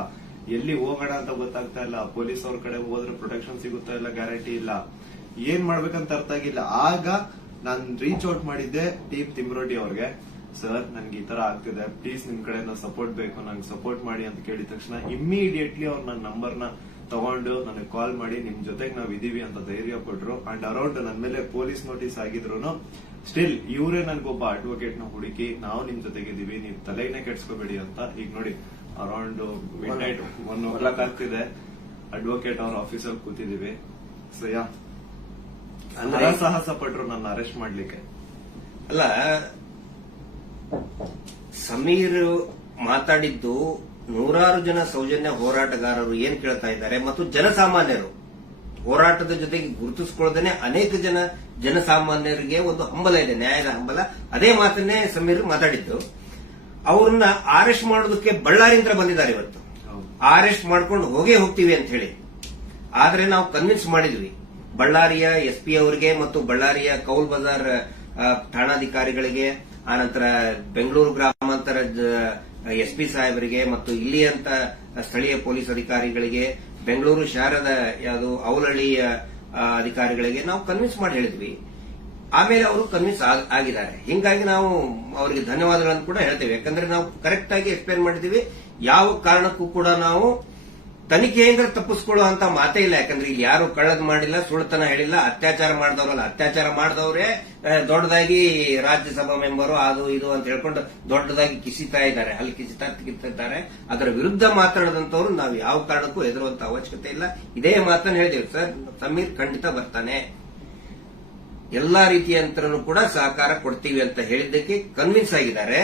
ಎಲ್ಲಿ ಹೋಗೋಣ ಅಂತ ಗೊತ್ತಾಗ್ತಾ ಇಲ್ಲ. ಪೊಲೀಸ್ ಅವ್ರ ಕಡೆ ಹೋದ್ರೆ ಪ್ರೊಟೆಕ್ಷನ್ ಸಿಗುತ್ತಾ ಇಲ್ಲ ಗ್ಯಾರಂಟಿ ಇಲ್ಲ. ಏನ್ ಮಾಡ್ಬೇಕಂತ ಅರ್ಥ ಆಗಿಲ್ಲ. ಆಗ ನಾನ್ ರೀಚ್ ಔಟ್ ಮಾಡಿದ್ದೆ ಟೀಮ್ ತಿಮ್ರೋಟಿ ಅವ್ರಿಗೆ. ಸರ್ ನನ್ಗೆ ಈ ತರ ಆಗ್ತಿದೆ, ಪ್ಲೀಸ್ ನಿಮ್ ಕಡೆಯಿಂದ ಸಪೋರ್ಟ್ ಬೇಕು, ನಂಗೆ ಸಪೋರ್ಟ್ ಮಾಡಿ ಅಂತ ಕೇಳಿದ ತಕ್ಷಣ ಇಮ್ಮಿಡಿಯೇಟ್ಲಿ ಅವ್ರು ನನ್ನ ನಂಬರ್ನ ತಗೊಂಡು ನನಗೆ ಕಾಲ್ ಮಾಡಿ ನಿಮ್ ಜೊತೆಗೆ ನಾವ್ ಇದೀವಿ ಅಂತ ಧೈರ್ಯ ಕೊಟ್ರು. ಅಂಡ್ ಅರೌಂಡ್ ನನ್ ಮೇಲೆ ಪೊಲೀಸ್ ನೋಟಿಸ್ ಆಗಿದ್ರು ಸ್ಟಿಲ್ ಇವರೇ ನನ್ಗೊಬ್ಬ ಅಡ್ವೊಕೇಟ್ ನ ಹುಡುಕಿ, ನಾವು ನಿಮ್ ಜೊತೆಗಿದೀವಿ, ನೀವ್ ತಲೆನೇ ಕೆಡ್ಸ್ಕೋಬೇಡಿ ಅಂತ. ಈಗ ನೋಡಿ ಅರೌಂಡ್ ಮಿಡ್ ನೈಟ್ 1:00 ಆಗ್ತಿದೆ, ಅಡ್ವೊಕೇಟ್ ಅವ್ರ ಆಫೀಸಲ್ಲಿ ಕೂತಿದೀವಿ. ಸೊ ಸಾಹಸ ಪಟ್ರು ನನ್ನ ಅರೆಸ್ಟ್ ಮಾಡ್ಲಿಕ್ಕೆ. ಅಲ್ಲ, ಸಮೀರ್ ಮಾತಾಡಿದ್ದು ನೂರಾರು ಜನ ಸೌಜನ್ಯ ಹೋರಾಟಗಾರರು ಏನ್ ಕೇಳ್ತಾ ಇದ್ದಾರೆ, ಮತ್ತು ಜನಸಾಮಾನ್ಯರು ಹೋರಾಟದ ಜೊತೆಗೆ ಗುರುತಿಸಿಕೊಳ್ಳದೇನೆ ಅನೇಕ ಜನಸಾಮಾನ್ಯರಿಗೆ ಒಂದು ಹಂಬಲ ಇದೆ, ನ್ಯಾಯದ ಹಂಬಲ. ಅದೇ ಮಾತನ್ನೇ ಸಮೀರ್ ಮಾತಾಡಿದ್ದು. ಅವ್ರನ್ನ ಅರೆಸ್ಟ್ ಮಾಡೋದಕ್ಕೆ ಬಳ್ಳಾರಿಯಿಂದ ಬಂದಿದ್ದಾರೆ ಇವತ್ತು. ಅರೆಸ್ಟ್ ಮಾಡ್ಕೊಂಡು ಹೋಗ್ತೀವಿ ಅಂತ ಹೇಳಿ. ಆದ್ರೆ ನಾವು ಕನ್ವಿನ್ಸ್ ಮಾಡಿದ್ವಿ ಬಳ್ಳಾರಿಯ SP ಅವರಿಗೆ ಮತ್ತು ಬಳ್ಳಾರಿಯ ಕೌಲ್ ಬಜಾರ್ ಠಾಣಾಧಿಕಾರಿಗಳಿಗೆ, ಆನಂತರ ಬೆಂಗಳೂರು ಗ್ರಾಮಾಂತರ SP ಸಾಹೇಬರಿಗೆ ಮತ್ತು ಇಲ್ಲಿಯಂತ ಸ್ಥಳೀಯ ಪೊಲೀಸ್ ಅಧಿಕಾರಿಗಳಿಗೆ, ಬೆಂಗಳೂರು ಶಹರದ ಯಾವುದು ಅವಲಹಳ್ಳಿಯ ಅಧಿಕಾರಿಗಳಿಗೆ ನಾವು ಕನ್ವಿನ್ಸ್ ಮಾಡಿ ಹೇಳಿದ್ವಿ. ಆಮೇಲೆ ಅವರು ಕನ್ವಿನ್ಸ್ ಆಗಿದ್ದಾರೆ. ಹಿಂಗಾಗಿ ನಾವು ಅವರಿಗೆ ಧನ್ಯವಾದಗಳನ್ನು ಕೂಡ ಹೇಳ್ತೇವೆ. ಯಾಕಂದ್ರೆ ನಾವು ಕರೆಕ್ಟ್ ಆಗಿ ಎಕ್ಸ್ಪ್ಲೇನ್ ಮಾಡಿದೀವಿ. ಯಾವ ಕಾರಣಕ್ಕೂ ಕೂಡ ನಾವು ತನಿಖೆಯಿಂದ ತಪ್ಪಿಸ್ಕೊಳ್ಳೋ ಅಂತ ಮಾತೇ ಇಲ್ಲ. ಯಾಕಂದ್ರೆ ಇಲ್ಲಿ ಯಾರು ಕಳ್ಳದ್ ಮಾಡಿಲ್ಲ, ಸುಳ್ತನ ಹೇಳಿಲ್ಲ, ಅತ್ಯಾಚಾರ ಮಾಡಿದವರಲ್ಲ. ಅತ್ಯಾಚಾರ ಮಾಡಿದವರೇ ದೊಡ್ಡದಾಗಿ ರಾಜ್ಯಸಭಾ ಮೆಂಬರು ಅದು ಇದು ಅಂತ ಹೇಳ್ಕೊಂಡು ದೊಡ್ಡದಾಗಿ ಕಿಸಿತಾ ಇದ್ದಾರೆ, ಅಲ್ಲಿ ಕಿಸಿತಿದ್ದಾರೆ. ಅದರ ವಿರುದ್ಧ ಮಾತಾಡದಂತವ್ರು ನಾವು ಯಾವ ಕಾರಣಕ್ಕೂ ಹೆದರುವಂತ ಅವಶ್ಯಕತೆ ಇಲ್ಲ. ಇದೇ ಮಾತನ್ನು ಹೇಳಿದೇವೆ ಸರ್, ಸಮೀರ್ ಖಂಡಿತ ಬರ್ತಾನೆ, ಎಲ್ಲಾ ರೀತಿಯಂತರನು ಕೂಡ ಸಹಕಾರ ಕೊಡ್ತೀವಿ ಅಂತ ಹೇಳಿದ್ದಕ್ಕೆ ಕನ್ವಿನ್ಸ್ ಆಗಿದ್ದಾರೆ.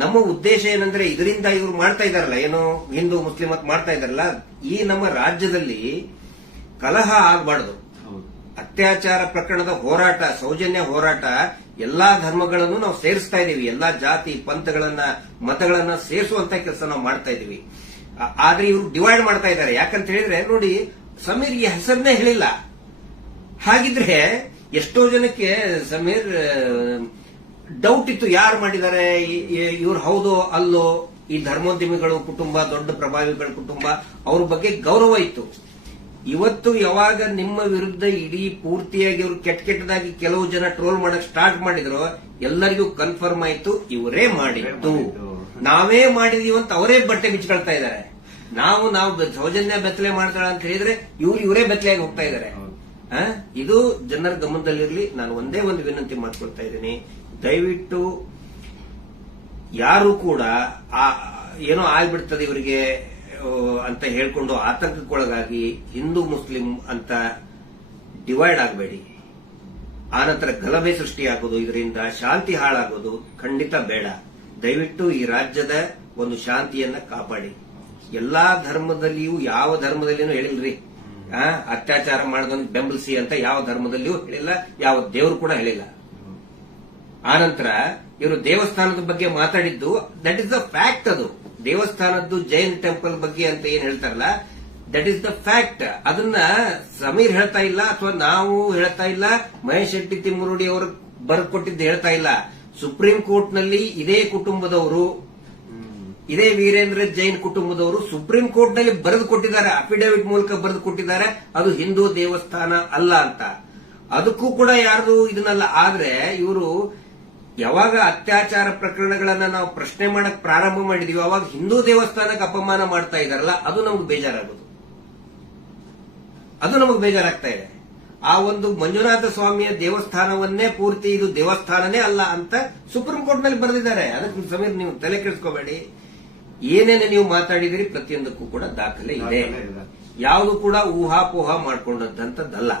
ನಮ್ಮ ಉದ್ದೇಶ ಏನಂದ್ರೆ ಇದರಿಂದ ಇವರು ಮಾಡ್ತಾ ಇದಾರಲ್ಲ, ಏನು ಹಿಂದೂ ಮುಸ್ಲಿಂ ಅಂತ ಮಾಡ್ತಾ ಇದಾರಲ್ಲ, ಈ ನಮ್ಮ ರಾಜ್ಯದಲ್ಲಿ ಕಲಹ ಆಗಬಾರ್ದು. ಅತ್ಯಾಚಾರ ಪ್ರಕರಣದ ಹೋರಾಟ, ಸೌಜನ್ಯ ಹೋರಾಟ, ಎಲ್ಲಾ ಧರ್ಮಗಳನ್ನು ನಾವು ಸೇರಿಸ್ತಾ ಇದೀವಿ. ಎಲ್ಲಾ ಜಾತಿ ಪಂಥಗಳನ್ನ ಮತಗಳನ್ನ ಸೇರಿಸುವಂತ ಕೆಲಸ ನಾವು ಮಾಡ್ತಾ ಇದೀವಿ. ಆದ್ರೆ ಇವರು ಡಿವೈಡ್ ಮಾಡ್ತಾ ಇದ್ದಾರೆ. ಯಾಕಂತ ಹೇಳಿದ್ರೆ ನೋಡಿ, ಸಮೀರ್ ಈ ಹೆಸರನ್ನೇ ಹೇಳಿಲ್ಲ. ಹಾಗಿದ್ರೆ ಎಷ್ಟೋ ಜನಕ್ಕೆ ಸಮೀರ್ ಡೌಟ್ ಇತ್ತು, ಯಾರು ಮಾಡಿದ್ದಾರೆ, ಇವ್ರು ಹೌದೋ ಅಲ್ಲೋ. ಈ ಧರ್ಮೋದ್ಯಮಿಗಳು ಕುಟುಂಬ, ದೊಡ್ಡ ಪ್ರಭಾವಿಗಳ ಕುಟುಂಬ, ಅವ್ರ ಬಗ್ಗೆ ಗೌರವ ಇತ್ತು. ಇವತ್ತು ಯಾವಾಗ ನಿಮ್ಮ ವಿರುದ್ಧ ಇಡೀ ಪೂರ್ತಿಯಾಗಿ ಇವರು ಕೆಟ್ಟದಾಗಿ ಕೆಲವು ಜನ ಟ್ರೋಲ್ ಮಾಡಕ್ ಸ್ಟಾರ್ಟ್ ಮಾಡಿದ್ರು, ಎಲ್ಲರಿಗೂ ಕನ್ಫರ್ಮ್ ಆಯ್ತು ಇವರೇ ಮಾಡಿದ್ದು, ನಾವೇ ಮಾಡಿದೀವಿ ಅಂತ ಅವರೇ ಬಟ್ಟೆ ಬಿಚ್ಕೊಳ್ತಾ ಇದ್ದಾರೆ. ನಾವು ಸೌಜನ್ಯ ಬೆತ್ತಲೆ ಮಾಡ್ತಾಳ ಅಂತ ಹೇಳಿದ್ರೆ ಇವರೇ ಬೆತ್ತಲೆಯಾಗಿ ಹೋಗ್ತಾ ಇದ್ದಾರೆ. ಇದು ಜನರ ಗಮನದಲ್ಲಿರಲಿ. ನಾನು ಒಂದೇ ಒಂದು ವಿನಂತಿ ಮಾಡ್ಕೊಳ್ತಾ ಇದ್ದೀನಿ, ದಯವಿಟ್ಟು ಯಾರು ಕೂಡ ಏನೋ ಆಗ್ಬಿಡ್ತದೆ ಇವರಿಗೆ ಅಂತ ಹೇಳ್ಕೊಂಡು ಆತಂಕಕ್ಕೊಳಗಾಗಿ ಹಿಂದೂ ಮುಸ್ಲಿಂ ಅಂತ ಡಿವೈಡ್ ಆಗಬೇಡಿ. ಆನಂತರ ಗಲಭೆ ಸೃಷ್ಟಿಯಾಗೋದು, ಇದರಿಂದ ಶಾಂತಿ ಹಾಳಾಗೋದು ಖಂಡಿತ ಬೇಡ. ದಯವಿಟ್ಟು ಈ ರಾಜ್ಯದ ಒಂದು ಶಾಂತಿಯನ್ನ ಕಾಪಾಡಿ. ಎಲ್ಲಾ ಧರ್ಮದಲ್ಲಿಯೂ, ಯಾವ ಧರ್ಮದಲ್ಲಿಯೂ ಹೇಳಿಲ್ರಿ ಅತ್ಯಾಚಾರ ಮಾಡೋದನ್ನು ಬೆಂಬಲಿಸಿ ಅಂತ, ಯಾವ ಧರ್ಮದಲ್ಲಿಯೂ ಹೇಳಿಲ್ಲ, ಯಾವ ದೇವರು ಕೂಡ ಹೇಳಿಲ್ಲ. ಆನಂತರ ಇವರು ದೇವಸ್ಥಾನದ ಬಗ್ಗೆ ಮಾತಾಡಿದ್ದು, ದಟ್ ಇಸ್ ದ ಫ್ಯಾಕ್ಟ್. ಅದು ದೇವಸ್ಥಾನದ್ದು ಜೈನ್ ಟೆಂಪಲ್ ಬಗ್ಗೆ ಅಂತ ಏನ್ ಹೇಳ್ತಾರಲ್ಲ, ದಟ್ ಇಸ್ ದ ಫ್ಯಾಕ್ಟ್. ಅದನ್ನ ಸಮೀರ್ ಹೇಳ್ತಾ ಇಲ್ಲ, ಅಥವಾ ನಾವು ಹೇಳ್ತಾ ಇಲ್ಲ, ಮಹೇಶ್ ಶೆಟ್ಟಿ ತಿಮ್ಮರುಡಿ ಅವರು ಬರ್ಕೊಟ್ಟಿದ್ದು ಹೇಳ್ತಾ ಇಲ್ಲ. ಸುಪ್ರೀಂ ಕೋರ್ಟ್ ನಲ್ಲಿ ಇದೇ ಕುಟುಂಬದವರು, ಇದೇ ವೀರೇಂದ್ರ ಜೈನ್ ಕುಟುಂಬದವರು ಸುಪ್ರೀಂ ಕೋರ್ಟ್ ನಲ್ಲಿ ಬರೆದು ಕೊಟ್ಟಿದ್ದಾರೆ, ಅಫಿಡವಿಟ್ ಮೂಲಕ ಬರೆದು ಕೊಟ್ಟಿದ್ದಾರೆ, ಅದು ಹಿಂದೂ ದೇವಸ್ಥಾನ ಅಲ್ಲ ಅಂತ. ಅದಕ್ಕೂ ಕೂಡ ಯಾರ್ದು ಇದನ್ನಲ್ಲ. ಆದ್ರೆ ಇವರು ಯಾವಾಗ ಅತ್ಯಾಚಾರ ಪ್ರಕರಣಗಳನ್ನ ನಾವು ಪ್ರಶ್ನೆ ಮಾಡಕ್ ಪ್ರಾರಂಭ ಮಾಡಿದೀವಿ, ಅವಾಗ ಹಿಂದೂ ದೇವಸ್ಥಾನಕ್ಕೆ ಅಪಮಾನ ಮಾಡ್ತಾ ಇದಾರಲ್ಲ, ಅದು ನಮ್ಗೆ ಬೇಜಾರಾಗೋದು, ಅದು ನಮಗೆ ಬೇಜಾರಾಗ್ತಾ ಇದೆ. ಆ ಒಂದು ಮಂಜುನಾಥ ಸ್ವಾಮಿಯ ದೇವಸ್ಥಾನವನ್ನೇ ಪೂರ್ತಿ ಇದು ದೇವಸ್ಥಾನನೇ ಅಲ್ಲ ಅಂತ ಸುಪ್ರೀಂ ಕೋರ್ಟ್ ನಲ್ಲಿ ಬರೆದಿದ್ದಾರೆ. ಅದಕ್ಕೆ ಸಮೀರ್ ನೀವು ತಲೆ ಕೆಡಿಸ್ಕೋಬೇಡಿ. ಏನೇನು ನೀವು ಮಾತಾಡಿದಿರಿ ಪ್ರತಿಯೊಂದಕ್ಕೂ ಕೂಡ ದಾಖಲೆ ಇದೆ. ಯಾವುದು ಕೂಡ ಊಹಾಪೋಹ ಮಾಡ್ಕೊಂಡಂತದ್ದಲ್ಲ.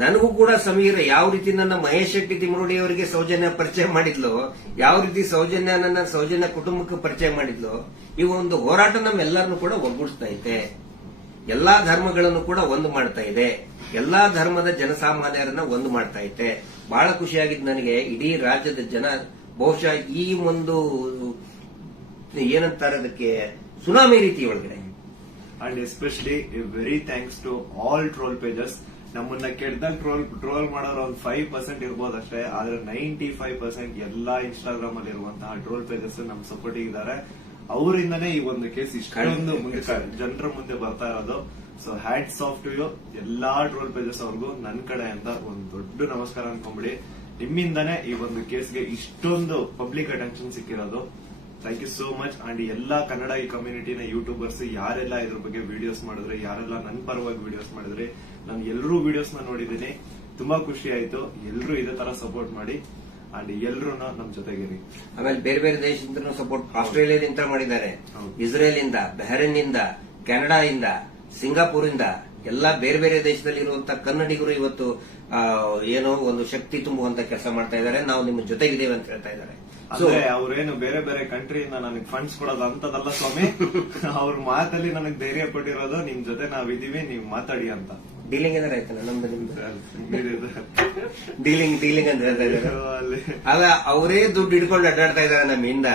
ನನಗೂ ಕೂಡ ಸಮೀರ್ ಯಾವ ರೀತಿ ನನ್ನ ಮಹೇಶ್ ಶೆಟ್ಟಿ ತಿಮ್ಮರುಡಿ ಅವರಿಗೆ ಸೌಜನ್ಯ ಪರಿಚಯ ಮಾಡಿದ್ಲು, ಯಾವ ರೀತಿ ನನ್ನ ಸೌಜನ್ಯ ಕುಟುಂಬಕ್ಕೆ ಪರಿಚಯ ಮಾಡಿದ್ಲು, ಈ ಒಂದು ಹೋರಾಟ ನಮ್ಮೆಲ್ಲರನ್ನು ಕೂಡ ಒಗ್ಗೂಡಿಸ್ತಾ ಇದೆ. ಎಲ್ಲಾ ಧರ್ಮಗಳನ್ನು ಕೂಡ ಒಂದು ಮಾಡ್ತಾ ಇದೆ. ಎಲ್ಲಾ ಧರ್ಮದ ಜನಸಾಮಾನ್ಯರನ್ನ ಒಂದು ಮಾಡ್ತಾ ಇದೆ. ಬಹಳ ಖುಷಿಯಾಗಿದ್ದು ನನಗೆ. ಇಡೀ ರಾಜ್ಯದ ಜನ ಬಹುಶಃ ಈ ಒಂದು ಏನಂತಾರೆ ಅದಕ್ಕೆ, ಸುನಾಮಿ ರೀತಿ ಒಳಗಡೆ. And especially very thanks to all troll pages. ನಮ್ಮನ್ನ ಕೆಟ್ಟದಾಗ ಟ್ರೋಲ್ ಮಾಡೋರು ಒಂದು 5% ಇರ್ಬೋದಷ್ಟೇ, ಆದ್ರೆ 95% ಎಲ್ಲಾ ಇನ್ಸ್ಟಾಗ್ರಾಮ್ ಅಲ್ಲಿ ಇರುವಂತಹ ಟ್ರೋಲ್ ಪೇಜಸ್ ನಮ್ ಸಪೋರ್ಟ್ ಇದ್ದಾರೆ. ಅವರಿಂದನೇ ಈ ಒಂದು ಕೇಸ್ ಇಷ್ಟೊಂದು ಮುಂದೆ ಜನರ ಮುಂದೆ ಬರ್ತಾ ಇರೋದು. So hats off to you ಎಲ್ಲಾ ಟ್ರೋಲ್ ಪೇಜಸ್ ಅವ್ರಿಗೂ ನನ್ನ ಕಡೆಯಿಂದ ಒಂದು ದೊಡ್ಡ ನಮಸ್ಕಾರ ಅನ್ಕೊಂಬಿಡಿ. ನಿಮ್ಮಿಂದಾನೇ ಈ ಒಂದು ಕೇಸ್ಗೆ ಇಷ್ಟೊಂದು ಪಬ್ಲಿಕ್ ಅಟೆನ್ಷನ್ ಸಿಕ್ಕಿರೋದು. Thank you so much. And ಎಲ್ಲಾ ಕನ್ನಡ ಈ ಕಮ್ಯುನಿಟಿನ ಯೂಟ್ಯೂಬರ್ಸ್ ಯಾರೆಲ್ಲ ಇದ್ರ ಬಗ್ಗೆ ವಿಡಿಯೋಸ್ ಮಾಡಿದ್ರೆ, ಯಾರೆಲ್ಲ ನನ್ನ ಪರವಾಗಿ ವಿಡಿಯೋಸ್ ಮಾಡಿದ್ರೆ, ನಾನು ಎಲ್ಲರೂ ವಿಡಿಯೋಸ್ ನ ನೋಡಿದ್ದೀನಿ. ತುಂಬಾ ಖುಷಿ ಆಯ್ತು. ಎಲ್ಲರೂ ಇದೇ ತರ ಸಪೋರ್ಟ್ ಮಾಡಿ ಅಂಡ್ ಎಲ್ಲರೂ ನಮ್ ಜೊತೆಗಿರಿ. ಆಮೇಲೆ ಬೇರೆ ಬೇರೆ ದೇಶದಿಂದ ಸಪೋರ್ಟ್, ಆಸ್ಟ್ರೇಲಿಯಾದಿಂದ ಮಾಡಿದ್ದಾರೆ, ಇಸ್ರೇಲ್ ಇಂದ, ಬಹರೇನ್ ಇಂದ, ಕೆನಡಾ ಇಂದ, ಸಿಂಗಾಪುರ್ ಇಂದ, ಎಲ್ಲಾ ಬೇರೆ ಬೇರೆ ದೇಶದಲ್ಲಿ ಇರುವಂತಹ ಕನ್ನಡಿಗರು ಇವತ್ತು ಏನೋ ಒಂದು ಶಕ್ತಿ ತುಂಬುವಂತ ಕೆಲಸ ಮಾಡ್ತಾ ಇದ್ದಾರೆ. ನಾವು ನಿಮ್ಮ ಜೊತೆಗಿದ್ದೇವೆ ಅಂತ ಹೇಳ್ತಾ ಇದ್ದಾರೆ. ಅಂದ್ರೆ ಅವ್ರೇನು ಬೇರೆ ಬೇರೆ ಕಂಟ್ರಿಯಿಂದ ನನಗೆ ಫಂಡ್ಸ್ ಕೊಡೋದು ಅಂತದಲ್ಲ ಸ್ವಾಮಿ. ಅವ್ರ ಮಾತಲ್ಲಿ ನನಗೆ ಧೈರ್ಯ ಕೊಟ್ಟಿರೋದು, ನಿಮ್ ಜೊತೆ ನಾವಿದೀವಿ, ನೀವ್ ಮಾತಾಡಿ ಅಂತ. ಡೀಲಿಂಗ್ ಏನಾರ ಆಯ್ತಲ್ಲ ನಮ್ದು ನಿಮ್ದು ಡೀಲಿಂಗ್ ಅಂತ ಹೇಳ್ತಾ ಇದ್ದಾರೆ. ಅಲ್ಲ, ಅವರೇ ದುಡ್ಡು ಹಿಡ್ಕೊಂಡು ಅಡ್ಡಾಡ್ತಾ ಇದ್ದಾರೆ ನಮ್ಮಿಂದ.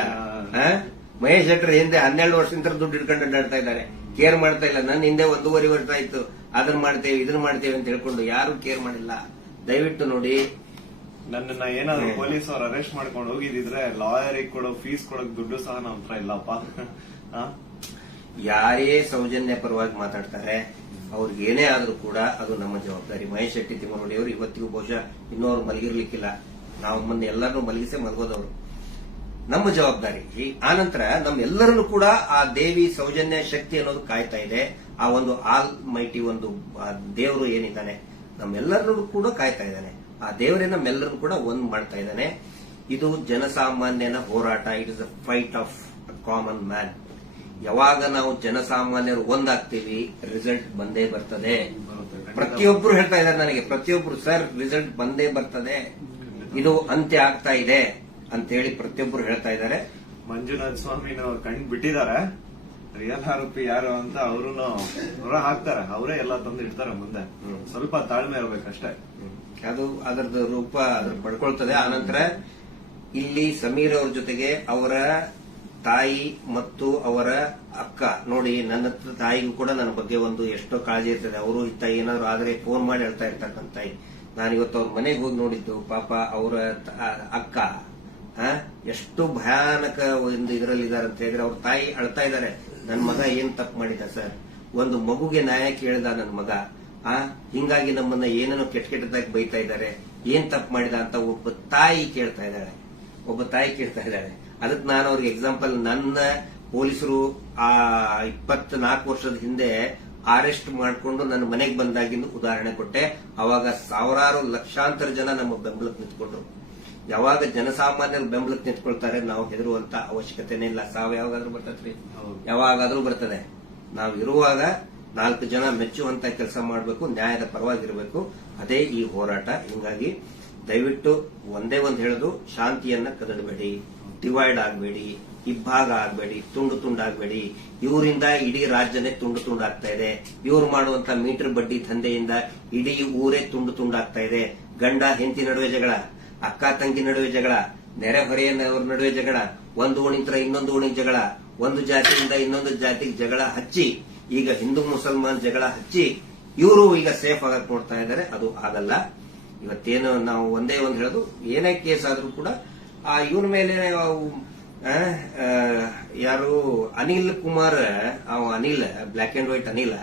ಮಹೇಶ್ ಶೆಟ್ಟರ್ ಹಿಂದೆ 12 ವರ್ಷದಿಂದ ದುಡ್ಡು ಹಿಡ್ಕೊಂಡು ಅಡ್ಡಾಡ್ತಾ ಇದ್ದಾರೆ. ಕೇರ್ ಮಾಡ್ತಾ ಇಲ್ಲ. ನನ್ನ ಹಿಂದೆ 1.5 ವರ್ಷ ಆಯ್ತು ಅದನ್ನ ಮಾಡ್ತೇವೆ ಇದನ್ನ ಮಾಡ್ತೇವೆ ಅಂತ ಹೇಳ್ಕೊಂಡು ಯಾರು ಕೇರ್ ಮಾಡಿಲ್ಲ. ದಯವಿಟ್ಟು ನೋಡಿ, ನನ್ನನ್ನ ಏನಾದ್ರು ಪೊಲೀಸ್ ಅವ್ರು ಅರೆಸ್ಟ್ ಮಾಡ್ಕೊಂಡು ಹೋಗಿದ್ರೆ ಲಾಯರಿಗೆ ಕೊಡೋ ಫೀಸ್ ಕೊಡೋಕ್ ದುಡ್ಡು ಸಹ ನಮ್ಮ ಹತ್ರ ಇಲ್ಲಪ್ಪ. ಯಾರೇ ಸೌಜನ್ಯ ಪರವಾಗಿ ಮಾತಾಡ್ತಾರೆ, ಅವ್ರಿಗೆ ಏನೇ ಆದ್ರೂ ಕೂಡ ಅದು ನಮ್ಮ ಜವಾಬ್ದಾರಿ. ಮಹೇಶ್ ಶೆಟ್ಟಿ ತಿಮ್ಮನೋಡಿ ಅವರು ಇವತ್ತಿಗೂ ಬಹುಶಃ ಇನ್ನೂ ಅವ್ರು ಮಲಗಿರ್ಲಿಕ್ಕಿಲ್ಲ. ನಾವು ಮೊನ್ನೆ ಎಲ್ಲರನ್ನೂ ಮಲಗಿಸೇ ಮಲಗೋದವರು. ನಮ್ಮ ಜವಾಬ್ದಾರಿ. ಆನಂತರ ನಮ್ಮೆಲ್ಲರನ್ನು ಕೂಡ ಆ ದೇವಿ ಸೌಜನ್ಯ ಶಕ್ತಿ ಅನ್ನೋದು ಕಾಯ್ತಾ ಇದೆ. ಆ ಒಂದು ಆಲ್ ಮೈಟಿ ಒಂದು ದೇವರು ಏನಿದ್ದಾನೆ ನಮ್ಮೆಲ್ಲರನ್ನು ಕೂಡ ಕಾಯ್ತಾ ಇದ್ದಾನೆ. ಆ ದೇವರೇ ನಮ್ಮೆಲ್ಲರನ್ನು ಕೂಡ ಒಂದ್ ಮಾಡ್ತಾ ಇದ್ದಾನೆ. ಇದು ಜನಸಾಮಾನ್ಯನ ಹೋರಾಟ. It is a fight of a common man. ಯಾವಾಗ ನಾವು ಜನಸಾಮಾನ್ಯರು ಒಂದಾಗ್ತೀವಿ ರಿಸಲ್ಟ್ ಬಂದೇ ಬರ್ತದೆ. ಪ್ರತಿಯೊಬ್ರು ಹೇಳ್ತಾ ಇದ್ದಾರೆ ನನಗೆ, ಪ್ರತಿಯೊಬ್ರು ಸರ್ ರಿಸಲ್ಟ್ ಬಂದೇ ಬರ್ತದೆ, ಇದು ಅಂತ್ಯ ಆಗ್ತಾ ಇದೆ ಅಂತ ಹೇಳಿ ಪ್ರತಿಯೊಬ್ರು ಹೇಳ್ತಾ ಇದ್ದಾರೆ. ಮಂಜುನಾಥ ಸ್ವಾಮಿನ ಕಣ್ ಬಿಟ್ಟಿದ್ದಾರೆ. ರಿಯಲ್ ಆರೋಪಿ ಯಾರು ಅಂತ ಅವರು ಹೊರ ಹಾಕ್ತಾರೆ. ಅವರೇ ಎಲ್ಲ ತಂದು ಇಡ್ತಾರೆ ಮುಂದೆ. ಸ್ವಲ್ಪ ತಾಳ್ಮೆ ಇರ್ಬೇಕಷ್ಟೇ. ಅದು ಅದರದ್ದು ರೂಪ ಅದ್ರ ಪಡ್ಕೊಳ್ತದೆ. ಆನಂತರ ಇಲ್ಲಿ ಸಮೀರ್ ಅವ್ರ ಜೊತೆಗೆ ಅವರ ತಾಯಿ ಮತ್ತು ಅವರ ಅಕ್ಕ ನೋಡಿ, ನನ್ನ ತಾಯಿಗೂ ಕೂಡ ನನ್ನ ಬಗ್ಗೆ ಒಂದು ಎಷ್ಟೋ ಕಾಳಜಿ ಇರ್ತದೆ. ಅವರು ಇತ್ತ ಏನಾದ್ರು ಆದ್ರೆ ಫೋನ್ ಮಾಡಿ ಹೇಳ್ತಾ ಇರ್ತಕ್ಕಂಥ ತಾಯಿ. ನಾನಿವತ್ತು ಅವ್ರ ಮನೆಗೆ ಹೋಗಿ ನೋಡಿದ್ದು. ಪಾಪ ಅವರ ಅಕ್ಕ ಎಷ್ಟು ಭಯಾನಕ ಒಂದು ಇದರಲ್ಲಿದ್ದಾರೆ ಅಂತ ಹೇಳಿದ್ರೆ ಅವ್ರ ತಾಯಿ ಅಳ್ತಾ ಇದ್ದಾರೆ. ನನ್ನ ಮಗ ಏನ್ ತಪ್ಪು ಮಾಡಿದ ಸರ್? ಒಂದು ಮಗುಗೆ ನ್ಯಾಯ ಕೇಳಿದ ನನ್ನ ಮಗ. ಹಿಂಗಾಗಿ ನಮ್ಮನ್ನ ಏನೇನೋ ಕೆಟ್ಟದಾಗಿ ಬೈತಾ ಇದ್ದಾರೆ. ಏನ್ ತಪ್ಪು ಮಾಡಿದ ಅಂತ ಒಬ್ಬ ತಾಯಿ ಕೇಳ್ತಾ ಇದ್ದಾಳೆ. ಅದಕ್ಕೆ ನಾನು ಅವ್ರಿಗೆ ಎಕ್ಸಾಂಪಲ್, ನನ್ನ ಪೊಲೀಸರು ಆ 24 ವರ್ಷದ ಹಿಂದೆ ಅರೆಸ್ಟ್ ಮಾಡಿಕೊಂಡು ನನ್ನ ಮನೆಗೆ ಬಂದಾಗಿಂದು ಉದಾಹರಣೆ ಕೊಟ್ಟೆ. ಅವಾಗ ಸಾವಿರಾರು ಲಕ್ಷಾಂತರ ಜನ ನಮ್ಮ ಬೆಂಬಲಕ್ಕೆ ನಿಂತ್ಕೊಂಡ್ರು. ಯಾವಾಗ ಜನಸಾಮಾನ್ಯರು ಬೆಂಬಲಕ್ಕೆ ನಿಂತ್ಕೊಳ್ತಾರೆ ನಾವು ಹೆದರುವಂತ ಅವಶ್ಯಕತೆನೇ ಇಲ್ಲ. ಸಾವು ಯಾವಾಗಾದ್ರೂ ಬರ್ತದ್ರಿ, ಯಾವಾಗಾದ್ರೂ ಬರ್ತದೆ. ನಾವು ಇರುವಾಗ 4 ಜನ ಮೆಚ್ಚುವಂತ ಕೆಲಸ ಮಾಡಬೇಕು, ನ್ಯಾಯದ ಪರವಾಗಿರಬೇಕು. ಅದೇ ಈ ಹೋರಾಟ. ಹಿಂಗಾಗಿ ದಯವಿಟ್ಟು ಒಂದೇ ಒಂದು ಹೇಳೋದು, ಶಾಂತಿಯನ್ನ ಕದಡಬೇಡಿ, ಡಿವೈಡ್ ಆಗಬೇಡಿ, ಇಬ್ಬಾಗ ಆಗಬೇಡಿ, ತುಂಡು ತುಂಡಾಗಬೇಡಿ. ಇವರಿಂದ ಇಡೀ ರಾಜ್ಯನೇ ತುಂಡು ತುಂಡಾಗ್ತಾ ಇದೆ. ಇವ್ರು ಮಾಡುವಂತ ಮೀಟರ್ ಬಡ್ಡಿ ದಂಧೆಯಿಂದ ಇಡೀ ಊರೇ ತುಂಡು ತುಂಡಾಗ್ತಾ ಇದೆ. ಗಂಡ ಹೆಂಡತಿ ನಡುವೆ ಜಗಳ, ಅಕ್ಕ ತಂಗಿ ನಡುವೆ ಜಗಳ, ನೆರೆಹೊರೆಯವರ ನಡುವೆ ಜಗಳ, ಒಂದು ಓಣಿಂತರ ಇನ್ನೊಂದು ಓಣಿಗೆ ಜಗಳ, ಒಂದು ಜಾತಿಯಿಂದ ಇನ್ನೊಂದು ಜಾತಿಗೆ ಜಗಳ ಹಚ್ಚಿ, ಈಗ ಹಿಂದೂ ಮುಸಲ್ಮಾನ್ ಜಗಳ ಹಚ್ಚಿ ಇವರು ಈಗ ಸೇಫ್ ಆಗಕ್ ನೋಡ್ತಾ ಇದ್ದಾರೆ. ಅದು ಆಗಲ್ಲ. ಇವತ್ತೇನು ನಾವು ಒಂದೇ ಒಂದು ಹೇಳೋದು, ಏನೇ ಕೇಸ್ ಆದ್ರೂ ಕೂಡ ಇವನ ಮೇಲೆ ಯಾರು Anil Kumar, Anil black and white Anil,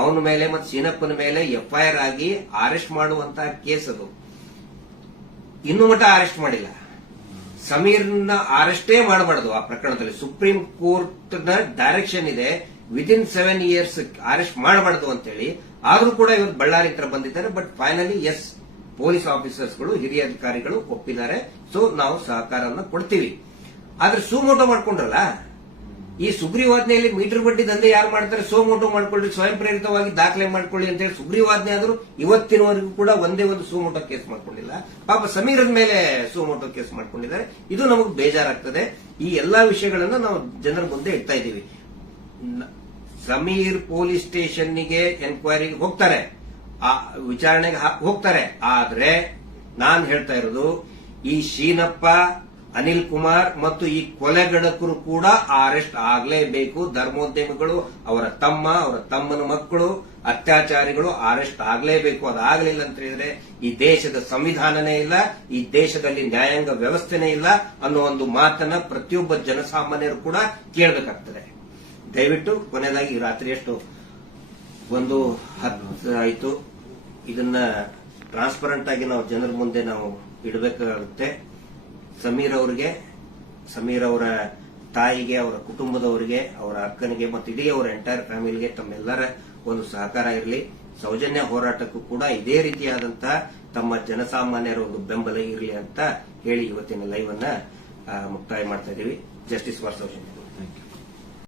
ಅವನ ಮೇಲೆ ಮತ್ತು ಸೀನಪ್ಪನ ಮೇಲೆ FIR ಆಗಿ ಅರೆಸ್ಟ್ ಮಾಡುವಂತ ಕೇಸ್ ಅದು. ಇನ್ನೂ ಮಟ್ಟ ಅರೆಸ್ಟ್ ಮಾಡಿಲ್ಲ. ಸಮೀರ್ನ ಅರೆಸ್ಟೇ ಮಾಡಬಾರದು ಆ ಪ್ರಕರಣದಲ್ಲಿ. ಸುಪ್ರೀಂ ಕೋರ್ಟ್ ನ ಡೈರೆಕ್ಷನ್ ಇದೆ, ವಿದಿನ್ 7 years ಅರೆಸ್ಟ್ ಮಾಡಬಾರದು ಅಂತ ಹೇಳಿ. ಆದ್ರೂ ಕೂಡ ಇವತ್ತು ಬಳ್ಳಾರಿ ಹತ್ರ ಬಂದಿದ್ದಾರೆ. ಬಟ್ ಫೈನಲಿ ಎಸ್, ಪೊಲೀಸ್ ಆಫೀಸರ್ಸ್ಗಳು, ಹಿರಿಯ ಅಧಿಕಾರಿಗಳು ಒಪ್ಪಿದ್ದಾರೆ. ಸೊ ನಾವು ಸಹಕಾರವನ್ನು ಕೊಡ್ತೀವಿ. ಆದ್ರೆ ಸುಮೋಟೋ ಮಾಡ್ಕೊಂಡ್ರಲ್ಲ, ಈ ಸುಗ್ರೀವಾಜ್ಞೆಯಲ್ಲಿ ಮೀಟರ್ ಬಡ್ಡಿ ದಂಧೆ ಯಾರು ಮಾಡ್ತಾರೆ? ಸುಮೋಟೋ ಮಾಡ್ಕೊಳ್ಳಿ, ಸ್ವಯಂ ಪ್ರೇರಿತವಾಗಿ ದಾಖಲೆ ಮಾಡ್ಕೊಳ್ಳಿ ಅಂತ ಹೇಳಿ ಸುಗ್ರೀವಾಜ್ಞೆ ಆದ್ರೂ ಇವತ್ತಿನವರೆಗೂ ಕೂಡ ಒಂದೇ ಒಂದು ಸುಮೋಟೋ ಕೇಸ್ ಮಾಡ್ಕೊಂಡಿಲ್ಲ. ಪಾಪ ಸಮೀರನ ಮೇಲೆ ಸುಮೋಟೋ ಕೇಸ್ ಮಾಡ್ಕೊಂಡಿದ್ದಾರೆ. ಇದು ನಮಗೆ ಬೇಜಾರಾಗ್ತದೆ. ಈ ಎಲ್ಲಾ ವಿಷಯಗಳನ್ನ ನಾವು ಜನರ ಮುಂದೆ ಇಡ್ತಾ ಇದ್ದೀವಿ. ಸಮೀರ್ ಪೊಲೀಸ್ ಸ್ಟೇಷನ್ಗೆ ಎನ್ಕ್ವೈರಿಗೆ ಹೋಗ್ತಾರೆ, ಆ ವಿಚಾರಣೆಗೆ ಹೋಗ್ತಾರೆ. ಆದ್ರೆ ನಾನ್ ಹೇಳ್ತಾ ಇರೋದು, ಈ ಶೀನಪ್ಪ, ಅನಿಲ್ ಕುಮಾರ್ ಮತ್ತು ಈ ಕೊಲೆಗಡಕರು ಕೂಡ ಅರೆಸ್ಟ್ ಆಗಲೇಬೇಕು. ಧರ್ಮೋದ್ಯಮಿಗಳು, ಅವರ ತಮ್ಮ, ಅವರ ತಮ್ಮನ ಮಕ್ಕಳು, ಅತ್ಯಾಚಾರಿಗಳು ಅರೆಸ್ಟ್ ಆಗಲೇಬೇಕು. ಅದಾಗಲಿಲ್ಲ ಅಂತ ಹೇಳಿದ್ರೆ ಈ ದೇಶದ ಸಂವಿಧಾನನೇ ಇಲ್ಲ, ಈ ದೇಶದಲ್ಲಿ ನ್ಯಾಯಾಂಗ ವ್ಯವಸ್ಥೆನೇ ಇಲ್ಲ ಅನ್ನೋ ಒಂದು ಮಾತನ್ನ ಪ್ರತಿಯೊಬ್ಬ ಜನಸಾಮಾನ್ಯರು ಕೂಡ ಕೇಳಬೇಕಾಗ್ತದೆ. ದಯವಿಟ್ಟು ಕೊನೆಯದಾಗಿ ರಾತ್ರಿ ಎಷ್ಟು 1:10 ಆಯಿತು. ಇದನ್ನ ಟ್ರಾನ್ಸ್ಪರೆಂಟ್ ಆಗಿ ನಾವು ಜನರ ಮುಂದೆ ನಾವು ಇಡಬೇಕಾಗುತ್ತೆ. ಸಮೀರ್ ಅವರಿಗೆ, ಸಮೀರ್ ಅವರ ತಾಯಿಗೆ, ಅವರ ಕುಟುಂಬದವರಿಗೆ, ಅವರ ಅಕ್ಕನಿಗೆ ಮತ್ತು ಇಡೀ ಅವರ ಎಂಟೈರ್ ಫ್ಯಾಮಿಲಿಗೆ ತಮ್ಮೆಲ್ಲರ ಒಂದು ಸಹಕಾರ ಇರಲಿ. ಸೌಜನ್ಯ ಹೋರಾಟಕ್ಕೂ ಕೂಡ ಇದೇ ರೀತಿಯಾದಂತಹ ತಮ್ಮ ಜನಸಾಮಾನ್ಯರ ಒಂದು ಬೆಂಬಲ ಇರಲಿ ಅಂತ ಹೇಳಿ ಇವತ್ತಿನ ಲೈವ್ ಅನ್ನ ಮುಕ್ತಾಯ ಮಾಡ್ತಾ ಇದ್ದೀವಿ. Justice for Soujanya.